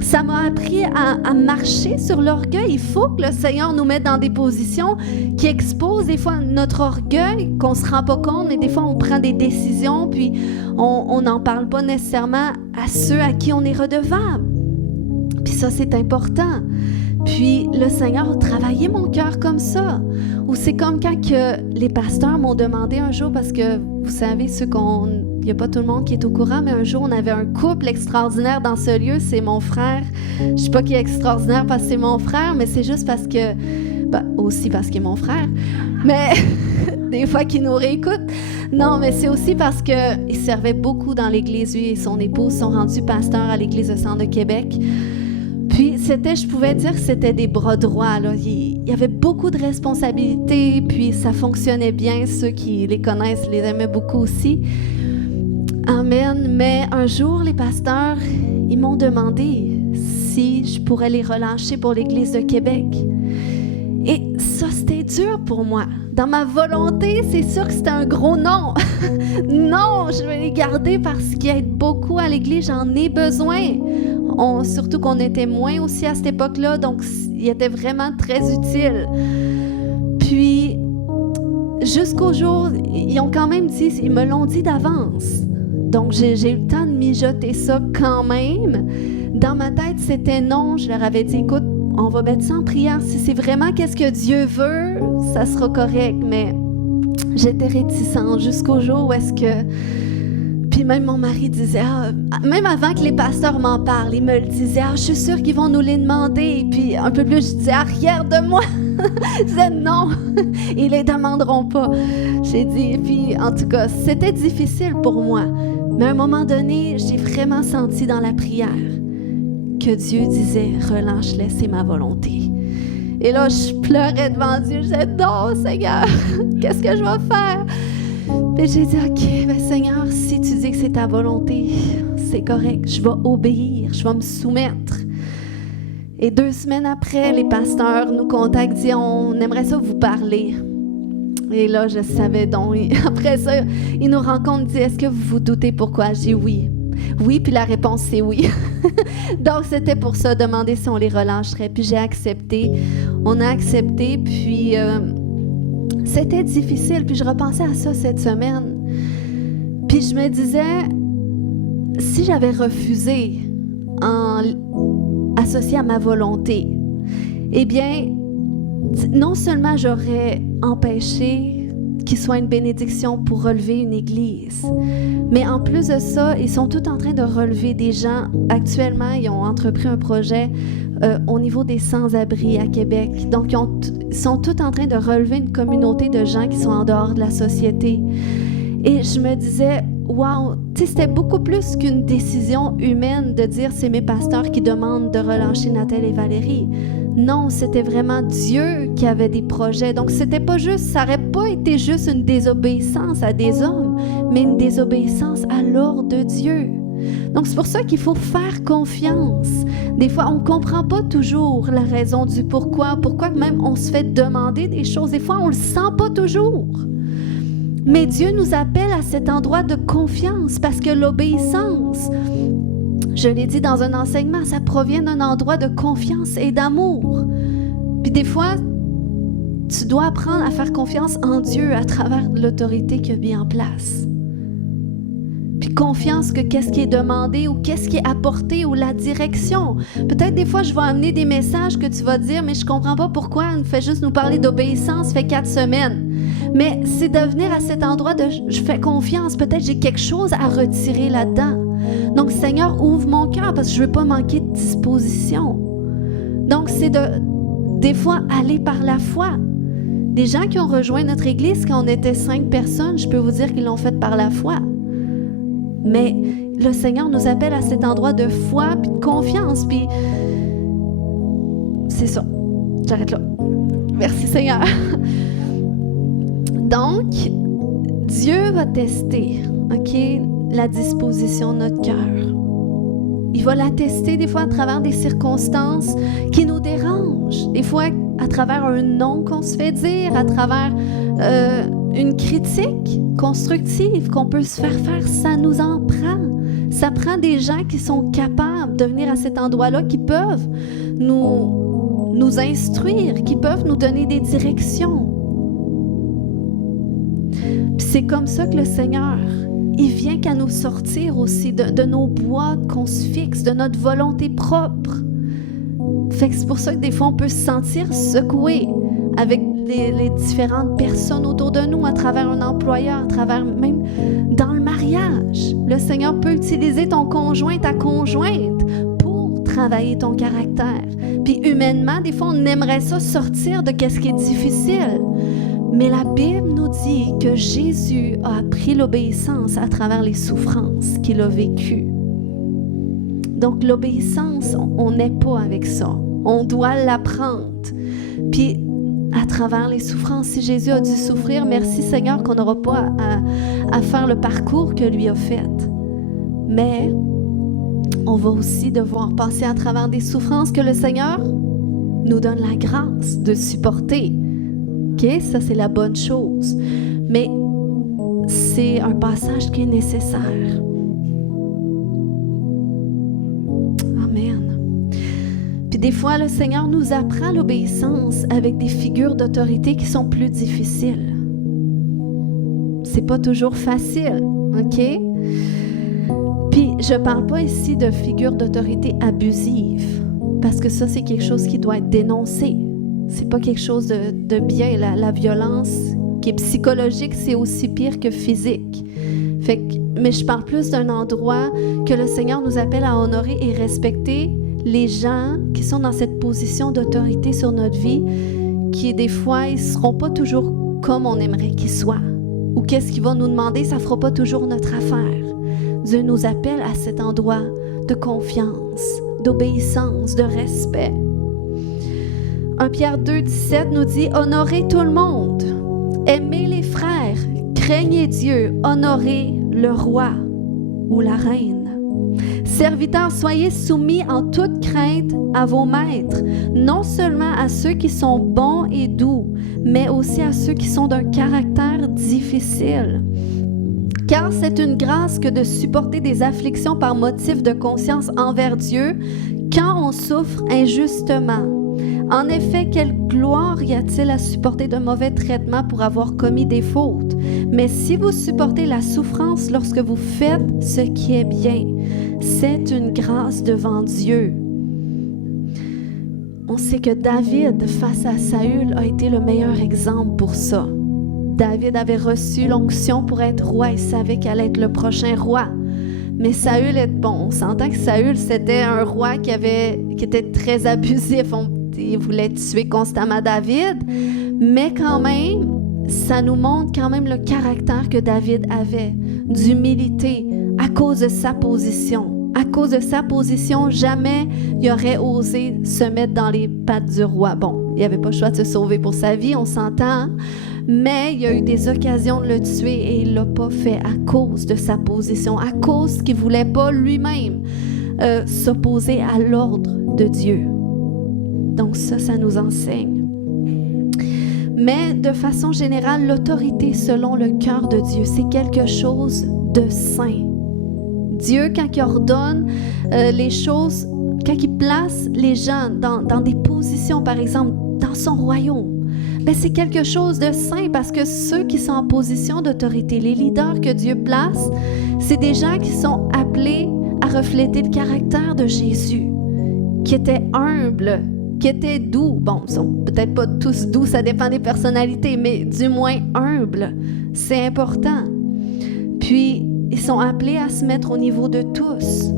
Ça m'a appris à marcher sur l'orgueil. Il faut que le Seigneur nous mette dans des positions qui exposent des fois notre orgueil, qu'on ne se rend pas compte, mais des fois on prend des décisions, puis on n'en parle pas nécessairement à ceux à qui on est redevable. Puis ça, c'est important. Puis le Seigneur a travaillé mon cœur comme ça. Ou c'est comme quand que les pasteurs m'ont demandé un jour, parce que vous savez, ceux qu'on il n'y a pas tout le monde qui est au courant, mais un jour, on avait un couple extraordinaire dans ce lieu. C'est mon frère. Je ne dis pas qu'il est extraordinaire parce que c'est mon frère, mais c'est juste parce que... aussi parce qu'il est mon frère. Mais des fois qu'il nous réécoute. Non, mais c'est aussi parce qu'il servait beaucoup dans l'église. Lui et son épouse sont rendus pasteurs à l'église de Centre de Québec. Puis je pouvais dire que c'était des bras droits, là. Il y avait beaucoup de responsabilités, puis ça fonctionnait bien. Ceux qui les connaissent les aimaient beaucoup aussi. Amen. Mais un jour, les pasteurs, ils m'ont demandé si je pourrais les relâcher pour l'Église de Québec. Et ça, c'était dur pour moi. Dans ma volonté, c'est sûr que c'était un gros non. Non, je vais les garder parce qu'ils aident beaucoup à l'Église, j'en ai besoin. Surtout qu'on était moins aussi à cette époque-là, donc il était vraiment très utile. Puis, jusqu'au jour, ils ont quand même dit, ils me l'ont dit d'avance. Donc, j'ai eu le temps de mijoter ça quand même. Dans ma tête, c'était non. Je leur avais dit, écoute, on va mettre ça en prière. Si c'est vraiment qu'est-ce que Dieu veut, ça sera correct. Mais j'étais réticente jusqu'au jour où est-ce que... Puis même mon mari disait, même avant que les pasteurs m'en parlent, il me le disait, je suis sûre qu'ils vont nous les demander. Puis un peu plus, je disais, arrière de moi. Je disais non, ils les demanderont pas. J'ai dit, puis en tout cas, c'était difficile pour moi. Mais à un moment donné, j'ai vraiment senti dans la prière que Dieu disait, relâche-les, c'est ma volonté. Et là, je pleurais devant Dieu. Je disais, non, Seigneur, qu'est-ce que je vais faire? Puis j'ai dit, OK, ben Seigneur, si tu dis que c'est ta volonté, c'est correct, je vais obéir, je vais me soumettre. Et 2 semaines après, les pasteurs nous contactent, disent, on aimerait ça vous parler. Et là, je savais donc. Après ça, ils nous rencontrent, disent, est-ce que vous vous doutez pourquoi? J'ai dit oui. Oui, puis la réponse, c'est oui. Donc, c'était pour ça, demander si on les relâcherait. Puis j'ai accepté. On a accepté, puis c'était difficile. Puis je repensais à ça cette semaine. Puis je me disais, si j'avais refusé associé à ma volonté, eh bien, non seulement j'aurais empêché qu'il soit une bénédiction pour relever une église, mais en plus de ça, ils sont tous en train de relever des gens. Actuellement, ils ont entrepris un projet au niveau des sans-abri à Québec. Donc, ils sont tous en train de relever une communauté de gens qui sont en dehors de la société. Et je me disais, wow, tu sais, c'était beaucoup plus qu'une décision humaine de dire c'est mes pasteurs qui demandent de relâcher Nathalie et Valérie. Non, c'était vraiment Dieu qui avait des projets. Donc, c'était pas juste, ça n'aurait pas été juste une désobéissance à des hommes, mais une désobéissance à l'ordre de Dieu. Donc, c'est pour ça qu'il faut faire confiance. Des fois, on ne comprend pas toujours la raison du pourquoi même on se fait demander des choses. Des fois, on ne le sent pas toujours. Mais Dieu nous appelle à cet endroit de confiance parce que l'obéissance, je l'ai dit dans un enseignement, ça provient d'un endroit de confiance et d'amour. Puis des fois, tu dois apprendre à faire confiance en Dieu à travers l'autorité qu'il a mis en place. Puis confiance que qu'est-ce qui est demandé ou qu'est-ce qui est apporté ou la direction. Peut-être des fois, je vais amener des messages que tu vas dire, mais je comprends pas pourquoi on fait juste nous parler d'obéissance, fait 4 semaines. Mais c'est de venir à cet endroit de je fais confiance, peut-être j'ai quelque chose à retirer là-dedans. Donc, Seigneur, ouvre mon cœur parce que je veux pas manquer de disposition. Donc, c'est des fois aller par la foi. Des gens qui ont rejoint notre église quand on était 5 personnes, je peux vous dire qu'ils l'ont fait par la foi. Mais le Seigneur nous appelle à cet endroit de foi puis de confiance. Puis c'est ça. J'arrête là. Merci Seigneur. Donc, Dieu va tester, OK, la disposition de notre cœur. Il va la tester des fois à travers des circonstances qui nous dérangent. Des fois à travers un non qu'on se fait dire, à travers une critique constructive qu'on peut se faire, ça nous en prend. Ça prend des gens qui sont capables de venir à cet endroit-là, qui peuvent nous instruire, qui peuvent nous donner des directions. Puis c'est comme ça que le Seigneur, il vient qu'à nous sortir aussi de nos boîtes qu'on se fixe, de notre volonté propre. Fait que c'est pour ça que des fois, on peut se sentir secoué avec les différentes personnes autour de nous, à travers un employeur, à travers même dans le mariage. Le Seigneur peut utiliser ton conjoint, ta conjointe pour travailler ton caractère. Puis humainement, des fois, on aimerait ça sortir de ce qui est difficile. Mais la Bible nous dit que Jésus a appris l'obéissance à travers les souffrances qu'il a vécues. Donc l'obéissance, on n'est pas avec ça. On doit l'apprendre. Puis à travers les souffrances, si Jésus a dû souffrir, merci Seigneur qu'on n'aura pas à faire le parcours que lui a fait. Mais on va aussi devoir passer à travers des souffrances que le Seigneur nous donne la grâce de supporter. OK? Ça, c'est la bonne chose. Mais c'est un passage qui est nécessaire. Amen. Puis des fois, le Seigneur nous apprend l'obéissance avec des figures d'autorité qui sont plus difficiles. C'est pas toujours facile, OK? Puis je parle pas ici de figures d'autorité abusives, parce que ça, c'est quelque chose qui doit être dénoncé. C'est pas quelque chose de bien. La violence qui est psychologique, c'est aussi pire que physique. Mais je parle plus d'un endroit que le Seigneur nous appelle à honorer et respecter les gens qui sont dans cette position d'autorité sur notre vie, qui des fois, ils ne seront pas toujours comme on aimerait qu'ils soient. Ou qu'est-ce qu'il va nous demander, ça ne fera pas toujours notre affaire. Dieu nous appelle à cet endroit de confiance, d'obéissance, de respect. 1 Pierre 2,17 nous dit « Honorez tout le monde, aimez les frères, craignez Dieu, honorez le roi ou la reine. Serviteurs, soyez soumis en toute crainte à vos maîtres, non seulement à ceux qui sont bons et doux, mais aussi à ceux qui sont d'un caractère difficile. Car c'est une grâce que de supporter des afflictions par motif de conscience envers Dieu quand on souffre injustement. En effet, quelle gloire y a-t-il à supporter de mauvais traitements pour avoir commis des fautes? Mais si vous supportez la souffrance lorsque vous faites ce qui est bien, c'est une grâce devant Dieu. » On sait que David, face à Saül, a été le meilleur exemple pour ça. David avait reçu l'onction pour être roi et savait qu'elle allait être le prochain roi. Mais Saül est bon. On s'entend que Saül, c'était un roi qui était très abusif. Il voulait tuer constamment David. Mais quand même, ça nous montre quand même le caractère que David avait, d'humilité, à cause de sa position. À cause de sa position, jamais il aurait osé se mettre dans les pattes du roi. Bon, il n'avait pas le choix de se sauver pour sa vie, on s'entend, hein? Mais il y a eu des occasions de le tuer et il ne l'a pas fait à cause de sa position, à cause qu'il ne voulait pas lui-même s'opposer à l'ordre de Dieu. Donc ça nous enseigne. Mais de façon générale, l'autorité selon le cœur de Dieu, c'est quelque chose de saint. Dieu, quand il ordonne les choses, quand il place les gens dans des positions, par exemple, dans son royaume, ben c'est quelque chose de saint parce que ceux qui sont en position d'autorité, les leaders que Dieu place, c'est des gens qui sont appelés à refléter le caractère de Jésus, qui était humble, qui était doux. Bon, ils sont peut-être pas tous doux, ça dépend des personnalités, mais du moins humble, c'est important. Puis, ils sont appelés à se mettre au niveau de tous.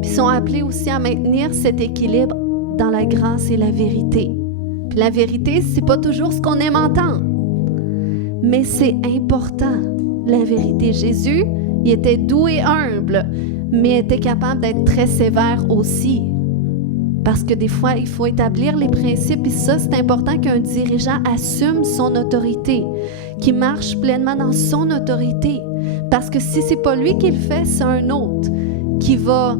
Puis, ils sont appelés aussi à maintenir cet équilibre dans la grâce et la vérité. Puis la vérité, c'est pas toujours ce qu'on aime entendre, mais c'est important, la vérité. Jésus, il était doux et humble, mais était capable d'être très sévère aussi. Parce que des fois, il faut établir les principes, et ça, c'est important qu'un dirigeant assume son autorité, qu'il marche pleinement dans son autorité. Parce que si c'est pas lui qui le fait, c'est un autre qui va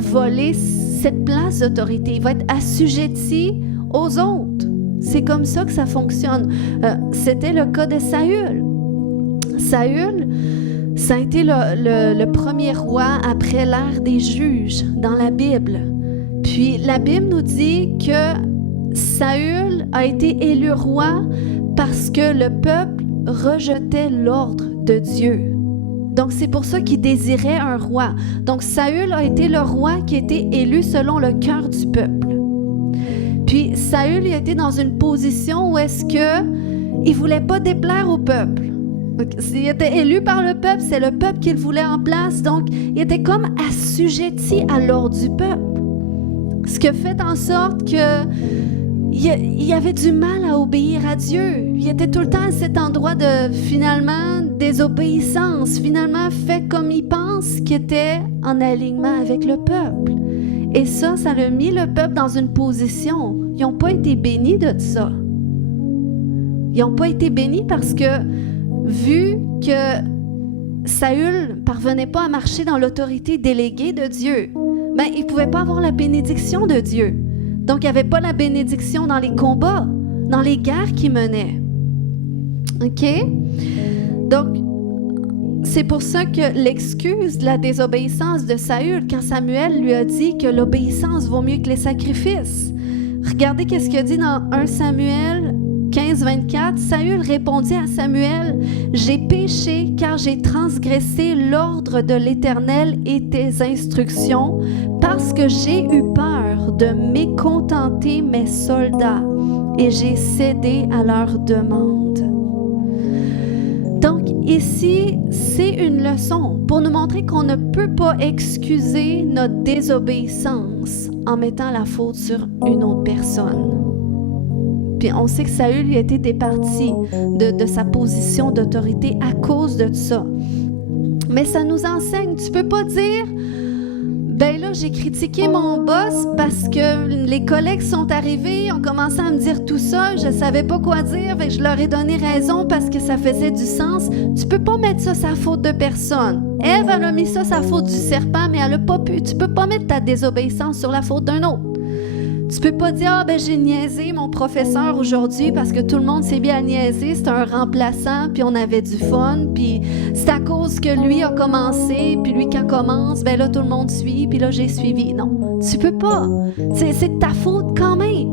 voler cette place d'autorité. Il va être assujetti aux autres. C'est comme ça que ça fonctionne. C'était le cas de Saül. Saül, ça a été le premier roi après l'ère des juges dans la Bible. Puis la Bible nous dit que Saül a été élu roi parce que le peuple rejetait l'ordre de Dieu. Donc c'est pour ça qu'il désirait un roi. Donc Saül a été le roi qui a été élu selon le cœur du peuple. Puis Saül il était dans une position où est-ce que il voulait pas déplaire au peuple. S'il était élu par le peuple, c'est le peuple qu'il voulait en place. Donc, il était comme assujetti à l'ordre du peuple. Ce qui a fait en sorte que il avait du mal à obéir à Dieu. Il était tout le temps à cet endroit de, finalement, désobéissance. Finalement, fait comme il pense qu'il était en alignement avec le peuple. Et ça a mis le peuple dans une position. Ils n'ont pas été bénis de ça. Ils n'ont pas été bénis parce que, vu que Saül ne parvenait pas à marcher dans l'autorité déléguée de Dieu, ben, il ne pouvait pas avoir la bénédiction de Dieu. Donc, il n'y avait pas la bénédiction dans les combats, dans les guerres qu'il menait. OK? Donc, c'est pour ça que l'excuse de la désobéissance de Saül, quand Samuel lui a dit que l'obéissance vaut mieux que les sacrifices. Regardez qu'est-ce qu'il a dit dans 1 Samuel 15-24, Saül répondit à Samuel, « J'ai péché car j'ai transgressé l'ordre de l'Éternel et tes instructions, parce que j'ai eu peur de mécontenter mes soldats et j'ai cédé à leurs demandes. » Donc ici, c'est une leçon pour nous montrer qu'on ne peut pas excuser notre désobéissance en mettant la faute sur une autre personne. Puis on sait que Saül lui a été départi de sa position d'autorité à cause de ça. Mais ça nous enseigne, tu peux pas dire, ben là j'ai critiqué mon boss parce que les collègues sont arrivés, ont commencé à me dire tout ça, je savais pas quoi dire, fait que je leur ai donné raison parce que ça faisait du sens. Tu peux pas mettre ça sa faute de personne. Ève, elle a mis ça sa faute du serpent, mais elle a pas pu. Tu peux pas mettre ta désobéissance sur la faute d'un autre. Tu peux pas dire, ben j'ai niaisé mon professeur aujourd'hui parce que tout le monde s'est bien à niaiser, c'est un remplaçant, puis on avait du fun, puis c'est à cause que lui a commencé, puis lui quand commence, ben là tout le monde suit, puis là j'ai suivi. Non, tu peux pas. C'est de ta faute quand même.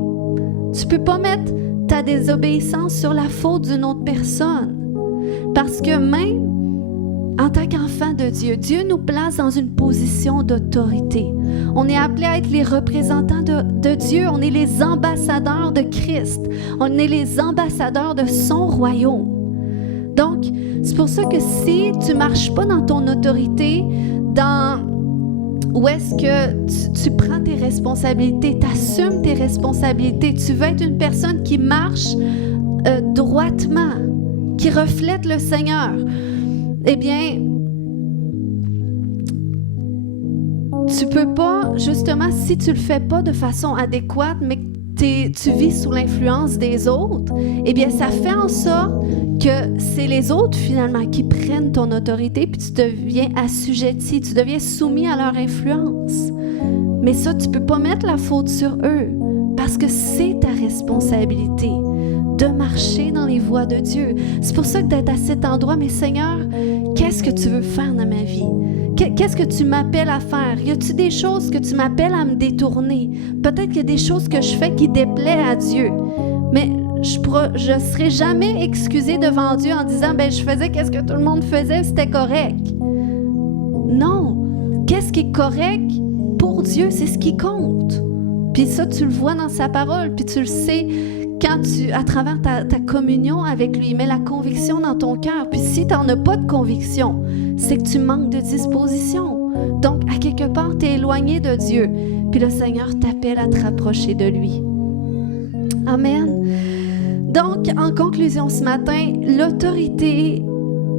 Tu peux pas mettre ta désobéissance sur la faute d'une autre personne. Parce que même en tant qu'enfant de Dieu, Dieu nous place dans une position d'autorité. On est appelé à être les représentants de Dieu. On est les ambassadeurs de Christ. On est les ambassadeurs de son royaume. Donc, c'est pour ça que si tu ne marches pas dans ton autorité, où est-ce que tu prends tes responsabilités, tu assumes tes responsabilités, tu veux être une personne qui marche droitement, qui reflète le Seigneur, eh bien, tu peux pas, justement, si tu le fais pas de façon adéquate, mais que tu vis sous l'influence des autres, eh bien, ça fait en sorte que c'est les autres, finalement, qui prennent ton autorité, puis tu deviens assujetti, tu deviens soumis à leur influence. Mais ça, tu peux pas mettre la faute sur eux, parce que c'est ta responsabilité de marcher dans les voies de Dieu. C'est pour ça que d'être à cet endroit, mais Seigneur, qu'est-ce que tu veux faire dans ma vie? Qu'est-ce que tu m'appelles à faire? Y a-t-il des choses que tu m'appelles à me détourner? Peut-être qu'il y a des choses que je fais qui déplaient à Dieu. Mais je ne serai jamais excusée devant Dieu en disant, ben je faisais qu'est-ce que tout le monde faisait, c'était correct. Non. Qu'est-ce qui est correct pour Dieu, c'est ce qui compte. Puis ça, tu le vois dans sa parole, puis tu le sais quand à travers ta communion avec lui, il met la conviction dans ton cœur. Puis si tu n'en as pas de conviction, c'est que tu manques de disposition. Donc, à quelque part, tu es éloigné de Dieu. Puis le Seigneur t'appelle à te rapprocher de lui. Amen. Donc, en conclusion ce matin, l'autorité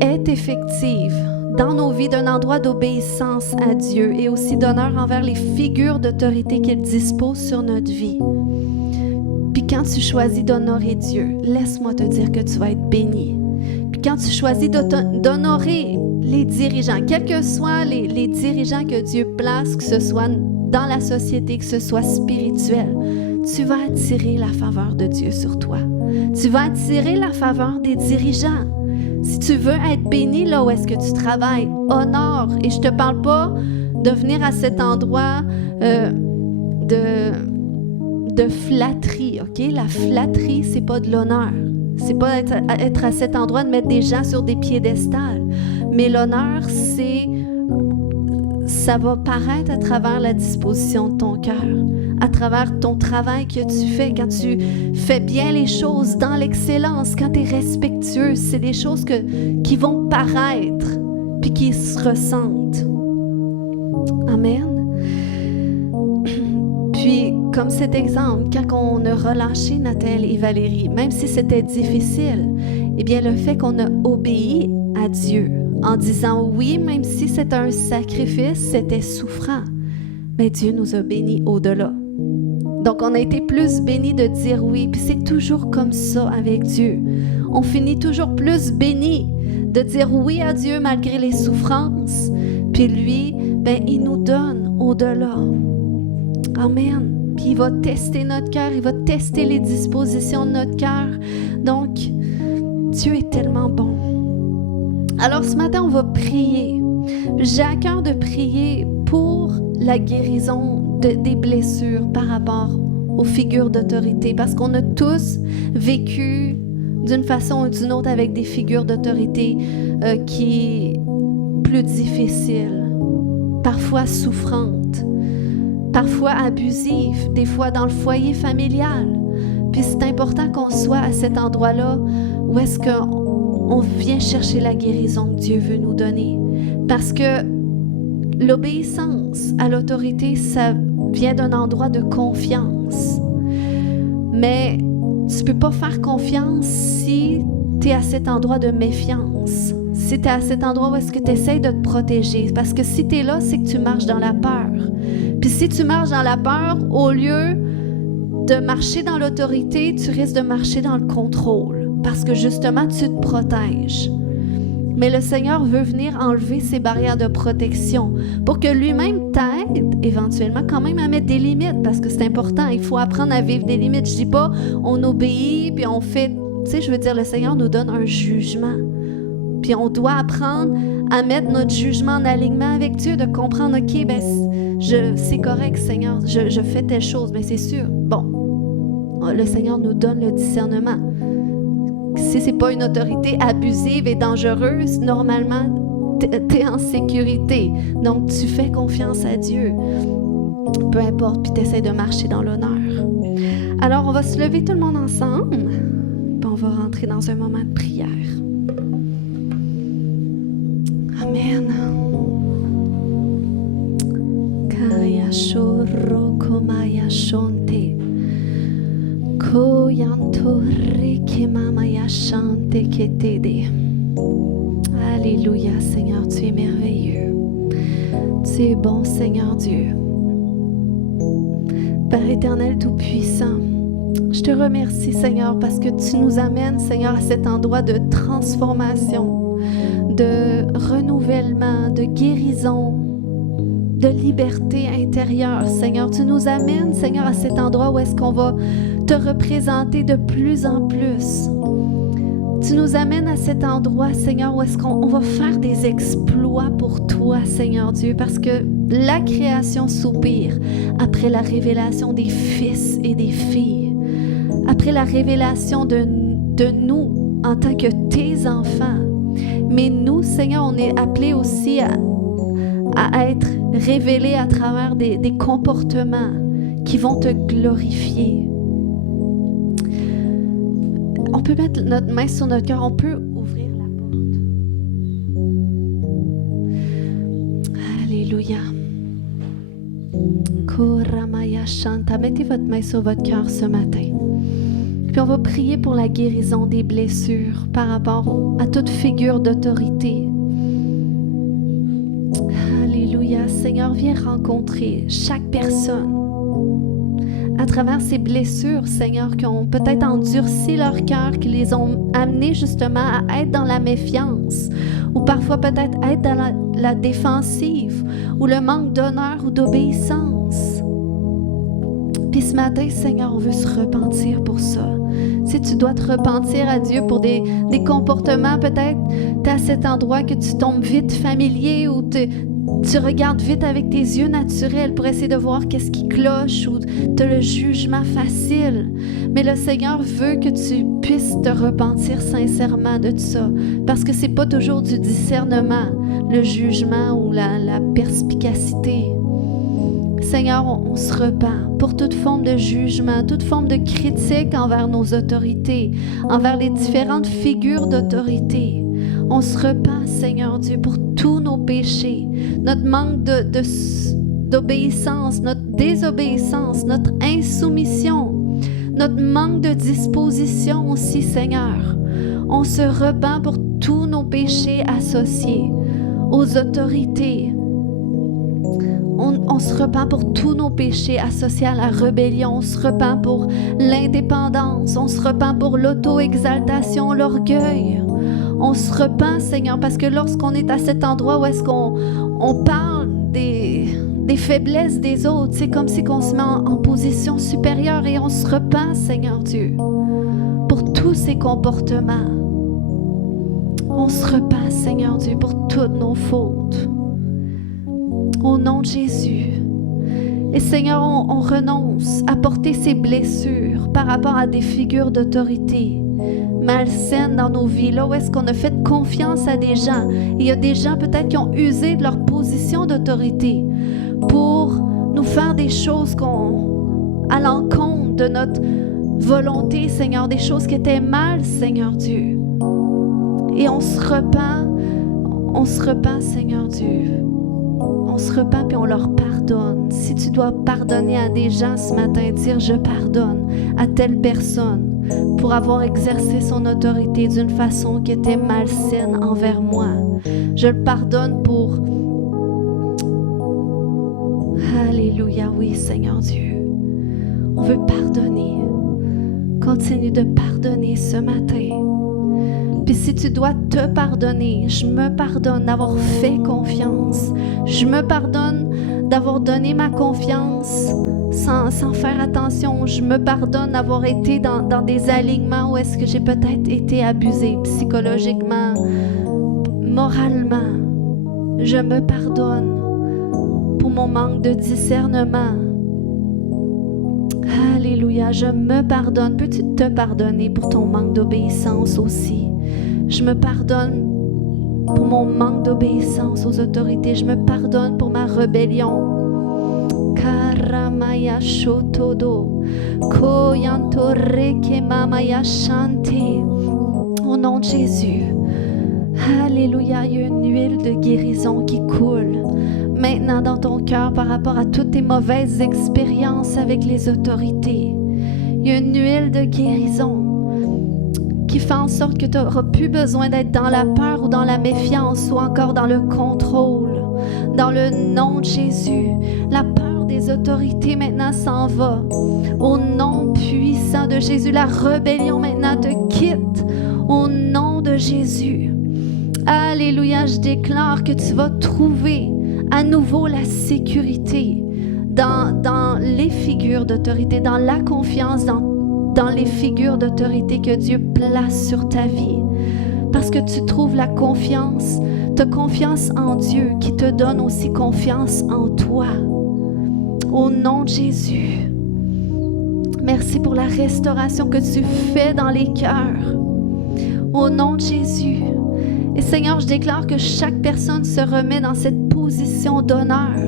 est effective dans nos vies d'un endroit d'obéissance à Dieu et aussi d'honneur envers les figures d'autorité qu'il dispose sur notre vie. Puis quand tu choisis d'honorer Dieu, laisse-moi te dire que tu vas être béni. Puis quand tu choisis d'honorer les dirigeants, quels que soient les dirigeants que Dieu place, que ce soit dans la société, que ce soit spirituel, tu vas attirer la faveur de Dieu sur toi. Tu vas attirer la faveur des dirigeants. Si tu veux être béni là où est-ce que tu travailles, honore. Et je ne te parle pas de venir à cet endroit de flatterie, OK? La flatterie, c'est pas de l'honneur. C'est pas être à cet endroit de mettre des gens sur des piédestals. Mais l'honneur, c'est ça va paraître à travers la disposition de ton cœur, à travers ton travail que tu fais, quand tu fais bien les choses dans l'excellence, quand tu es respectueux. C'est des choses qui vont paraître puis qui se ressentent. Amen. Puis, comme cet exemple, quand on a relâché Nathalie et Valérie, même si c'était difficile, eh bien, le fait qu'on a obéi à Dieu en disant oui, même si c'était un sacrifice, c'était souffrant, mais Dieu nous a bénis au-delà. Donc, on a été plus bénis de dire oui. Puis c'est toujours comme ça avec Dieu. On finit toujours plus bénis de dire oui à Dieu malgré les souffrances. Puis lui, il nous donne au-delà. Amen. Puis il va tester notre cœur, il va tester les dispositions de notre cœur. Donc, Dieu est tellement bon. Alors ce matin, on va prier. J'ai à cœur de prier pour la guérison des blessures par rapport aux figures d'autorité, parce qu'on a tous vécu d'une façon ou d'une autre avec des figures d'autorité qui sont plus difficiles, parfois souffrantes, parfois abusives, des fois dans le foyer familial. Puis c'est important qu'on soit à cet endroit-là où est-ce qu'on vient chercher la guérison que Dieu veut nous donner. Parce que l'obéissance à l'autorité, ça vient d'un endroit de confiance. Mais tu ne peux pas faire confiance si tu es à cet endroit de méfiance. Si tu es à cet endroit où est-ce que tu essaies de te protéger. Parce que si tu es là, c'est que tu marches dans la peur. Puis si tu marches dans la peur, au lieu de marcher dans l'autorité, tu risques de marcher dans le contrôle. Parce que justement, tu te protèges. Mais le Seigneur veut venir enlever ces barrières de protection pour que lui-même t'aide éventuellement quand même à mettre des limites, parce que c'est important, il faut apprendre à vivre des limites. Je dis pas on obéit puis on fait, tu sais, je veux dire, le Seigneur nous donne un jugement. Puis on doit apprendre à mettre notre jugement en alignement avec Dieu, de comprendre, OK, c'est correct, Seigneur, je fais telle chose, mais c'est sûr. Bon, le Seigneur nous donne le discernement. Si ce n'est pas une autorité abusive et dangereuse, normalement, tu es en sécurité. Donc, tu fais confiance à Dieu. Peu importe, puis tu essaies de marcher dans l'honneur. Alors, on va se lever tout le monde ensemble, puis on va rentrer dans un moment de prière. Amen. Kaya shoro komaya shonte. Alléluia, Seigneur, tu es merveilleux. Tu es bon, Seigneur Dieu. Père éternel tout-puissant, je te remercie, Seigneur, parce que tu nous amènes, Seigneur, à cet endroit de transformation, de renouvellement, de guérison, de liberté intérieure, Seigneur. Tu nous amènes, Seigneur, à cet endroit où est-ce qu'on va te représenter de plus en plus. Tu nous amènes à cet endroit, Seigneur, où est-ce qu'on va faire des exploits pour toi, Seigneur Dieu, parce que la création soupire après la révélation des fils et des filles, après la révélation de nous en tant que tes enfants. Mais nous, Seigneur, on est appelés aussi à être révélés à travers des comportements qui vont te glorifier. On peut mettre notre main sur notre cœur, on peut ouvrir la porte. Alléluia. Koramaya Shanta. Mettez votre main sur votre cœur ce matin. Puis on va prier pour la guérison des blessures par rapport à toute figure d'autorité. Alléluia. Seigneur, viens rencontrer chaque personne à travers ces blessures, Seigneur, qui ont peut-être endurci leur cœur, qui les ont amenés justement à être dans la méfiance, ou parfois peut-être être dans la défensive, ou le manque d'honneur ou d'obéissance. Puis ce matin, Seigneur, on veut se repentir pour ça. Si tu dois te repentir à Dieu pour des comportements, peut-être tu es à cet endroit que tu tombes vite familier, ou tu regardes vite avec tes yeux naturels pour essayer de voir qu'est-ce qui cloche, ou tu as le jugement facile. Mais le Seigneur veut que tu puisses te repentir sincèrement de tout ça, parce que c'est pas toujours du discernement. le jugement ou la perspicacité. Seigneur, on se repent pour toute forme de jugement, toute forme de critique envers nos autorités, envers les différentes figures d'autorité. On se repent, Seigneur Dieu, pour tous nos péchés, notre manque d'obéissance, notre désobéissance, notre insoumission, notre manque de disposition aussi, Seigneur. On se repent pour tous nos péchés associés aux autorités. On se repent pour tous nos péchés associés à la rébellion. On se repent pour l'indépendance. On se repent pour l'auto-exaltation, l'orgueil. On se repent, Seigneur, parce que lorsqu'on est à cet endroit où est-ce qu'on parle des faiblesses des autres, c'est comme si on se met en position supérieure et on se repent, Seigneur Dieu, pour tous ces comportements. On se repent, Seigneur Dieu, pour toutes nos fautes. Au nom de Jésus. Et Seigneur, on renonce à porter ces blessures par rapport à des figures d'autorité malsaines dans nos vies, là où est-ce qu'on a fait confiance à des gens. Et il y a des gens peut-être qui ont usé de leur position d'autorité pour nous faire des choses à l'encontre de notre volonté, Seigneur, des choses qui étaient mal, Seigneur Dieu. Et on se repent, Seigneur Dieu. On se repent et on leur pardonne. Si tu dois pardonner à des gens ce matin, dire je pardonne à telle personne pour avoir exercé son autorité d'une façon qui était malsaine envers moi. Je le pardonne pour... Alléluia, oui Seigneur Dieu. On veut pardonner. Continue de pardonner ce matin. Puis si tu dois te pardonner, je me pardonne d'avoir fait confiance. Je me pardonne d'avoir donné ma confiance sans faire attention. Je me pardonne d'avoir été dans des alignements où est-ce que j'ai peut-être été abusée psychologiquement, moralement. Je me pardonne pour mon manque de discernement. Alléluia, je me pardonne. Peux-tu te pardonner pour ton manque d'obéissance aussi? Je me pardonne pour mon manque d'obéissance aux autorités. Je me pardonne pour ma rébellion. Karamaya shotodo, koyanto rekemamaya shante. Au nom de Jésus. Alléluia, il y a une huile de guérison qui coule maintenant dans ton cœur par rapport à toutes tes mauvaises expériences avec les autorités. Il y a une huile de guérison qui fait en sorte que tu n'auras plus besoin d'être dans la peur ou dans la méfiance ou encore dans le contrôle. Dans le nom de Jésus, la peur des autorités maintenant s'en va. Au nom puissant de Jésus, la rébellion maintenant te quitte. Au nom de Jésus. Alléluia, je déclare que tu vas trouver à nouveau la sécurité dans les figures d'autorité, dans la confiance, dans les figures d'autorité que Dieu place sur ta vie. Parce que tu trouves la confiance, ta confiance en Dieu qui te donne aussi confiance en toi. Au nom de Jésus. Merci pour la restauration que tu fais dans les cœurs. Au nom de Jésus. Et Seigneur, je déclare que chaque personne se remet dans cette position d'honneur.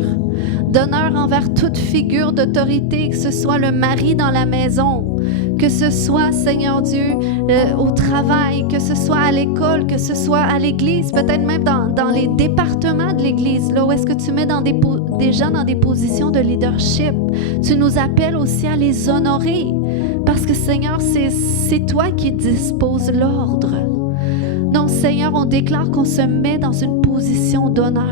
D'honneur envers toute figure d'autorité, que ce soit le mari dans la maison, que ce soit, Seigneur Dieu, au travail, que ce soit à l'école, que ce soit à l'église, peut-être même dans les départements de l'église, là où est-ce que tu mets des gens dans des positions de leadership. Tu nous appelles aussi à les honorer, parce que, Seigneur, c'est toi qui disposes l'ordre. Donc, Seigneur, on déclare qu'on se met dans une position d'honneur.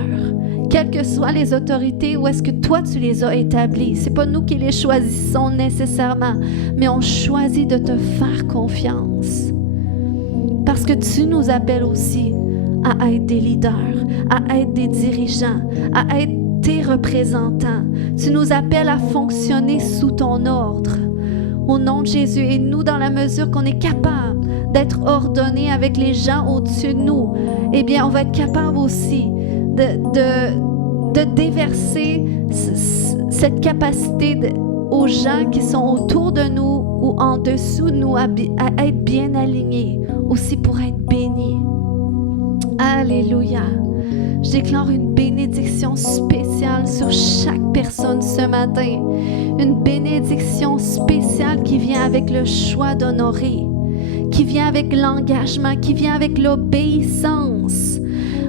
Quelles que soient les autorités, où est-ce que toi, tu les as établies. Ce n'est pas nous qui les choisissons nécessairement, mais on choisit de te faire confiance. Parce que tu nous appelles aussi à être des leaders, à être des dirigeants, à être tes représentants. Tu nous appelles à fonctionner sous ton ordre. Au nom de Jésus, et nous, dans la mesure qu'on est capable d'être ordonnés avec les gens au-dessus de nous, eh bien, on va être capable aussi de déverser cette capacité aux gens qui sont autour de nous ou en dessous de nous à être bien alignés, aussi pour être bénis. Alléluia. Je déclare une bénédiction spéciale sur chaque personne ce matin. Une bénédiction spéciale qui vient avec le choix d'honorer, qui vient avec l'engagement, qui vient avec l'obéissance.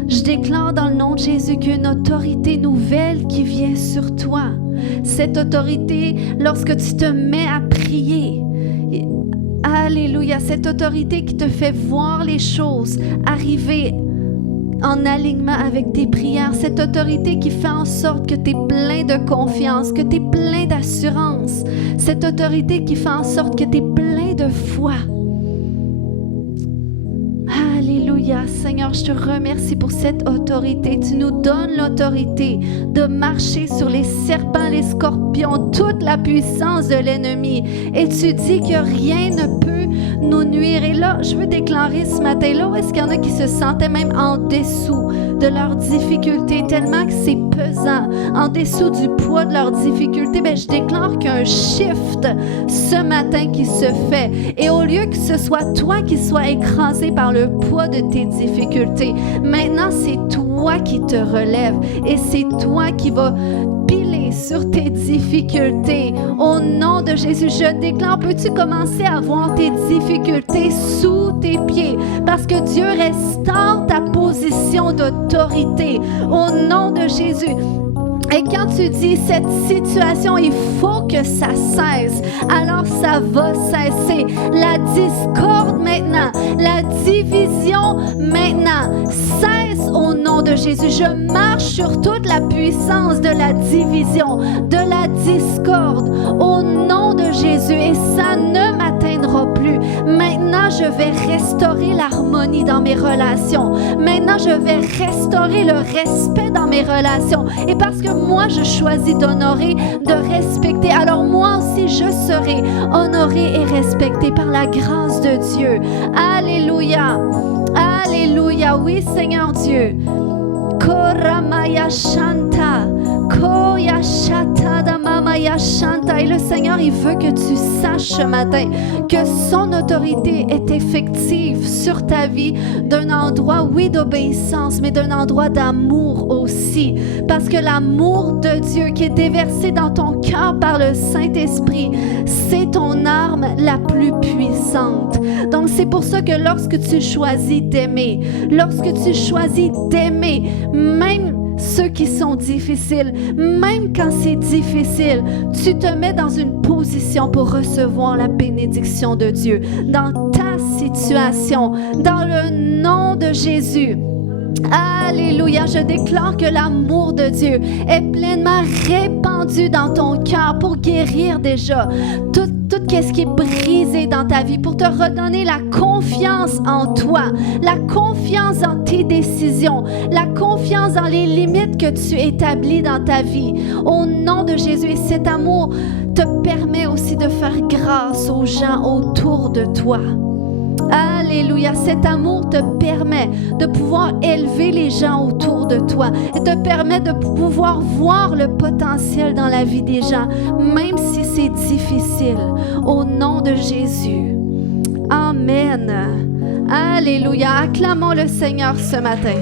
Je déclare dans le nom de Jésus qu'une autorité nouvelle qui vient sur toi. Cette autorité, lorsque tu te mets à prier, alléluia, cette autorité qui te fait voir les choses arriver en alignement avec tes prières, cette autorité qui fait en sorte que tu es plein de confiance, que tu es plein d'assurance, cette autorité qui fait en sorte que tu es plein de foi. Alléluia, Seigneur, je te remercie pour cette autorité. Tu nous donnes l'autorité de marcher sur les serpents, les scorpions, toute la puissance de l'ennemi. Et tu dis que rien ne peut nous nuire. Et là, je veux déclarer ce matin-là, où est-ce qu'il y en a qui se sentaient même en dessous de leurs difficultés, tellement que c'est pesant, en dessous du poids de leurs difficultés, bien, je déclare qu'il y a un shift ce matin qui se fait. Et au lieu que ce soit toi qui sois écrasé par le poids de tes difficultés, maintenant, c'est toi qui te relève et c'est toi qui vas piler sur tes difficultés. Au nom de Jésus, je déclare, peux-tu commencer à voir tes difficultés sous tes pieds? Parce que Dieu restaure ta position d'autorité. Au nom de Jésus. Et quand tu dis cette situation, il faut que ça cesse, alors ça va cesser. La discorde maintenant, la division maintenant, cesse au nom de Jésus. Je marche sur toute la puissance de la division, de la discorde, au nom de Jésus. Et ça ne m'atteindra plus. Maintenant, je vais restaurer l'harmonie dans mes relations. Maintenant, je vais restaurer le respect dans mes relations. Et parce que moi, je choisis d'honorer, de respecter, alors moi aussi, je serai honoré et respecté par la grâce de Dieu. Alléluia. Alléluia. Oui, Seigneur Dieu. Koramaya Shanta. Koya Shata Damamaya Shanta. Et le Seigneur, il veut que tu saches ce matin que son autorité est effective sur ta vie d'un endroit, oui, d'obéissance, mais d'un endroit d'amour aussi. Parce que l'amour de Dieu qui est déversé dans ton cœur par le Saint-Esprit, c'est ton arme la plus puissante. Donc, c'est pour ça que lorsque tu choisis d'aimer, même ceux qui sont difficiles, même quand c'est difficile, tu te mets dans une position pour recevoir la bénédiction de Dieu dans ta situation, dans le nom de Jésus. Alléluia, je déclare que l'amour de Dieu est pleinement répandu dans ton cœur pour guérir déjà tout ce qui est brisé dans ta vie, pour te redonner la confiance en toi, la confiance dans tes décisions, la confiance dans les limites que tu établis dans ta vie. Au nom de Jésus, et cet amour te permet aussi de faire grâce aux gens autour de toi. Alléluia, cet amour te permet de pouvoir élever les gens autour de toi et te permet de pouvoir voir le potentiel dans la vie des gens, même si c'est difficile. Au nom de Jésus. Amen. Alléluia. Acclamons le Seigneur ce matin.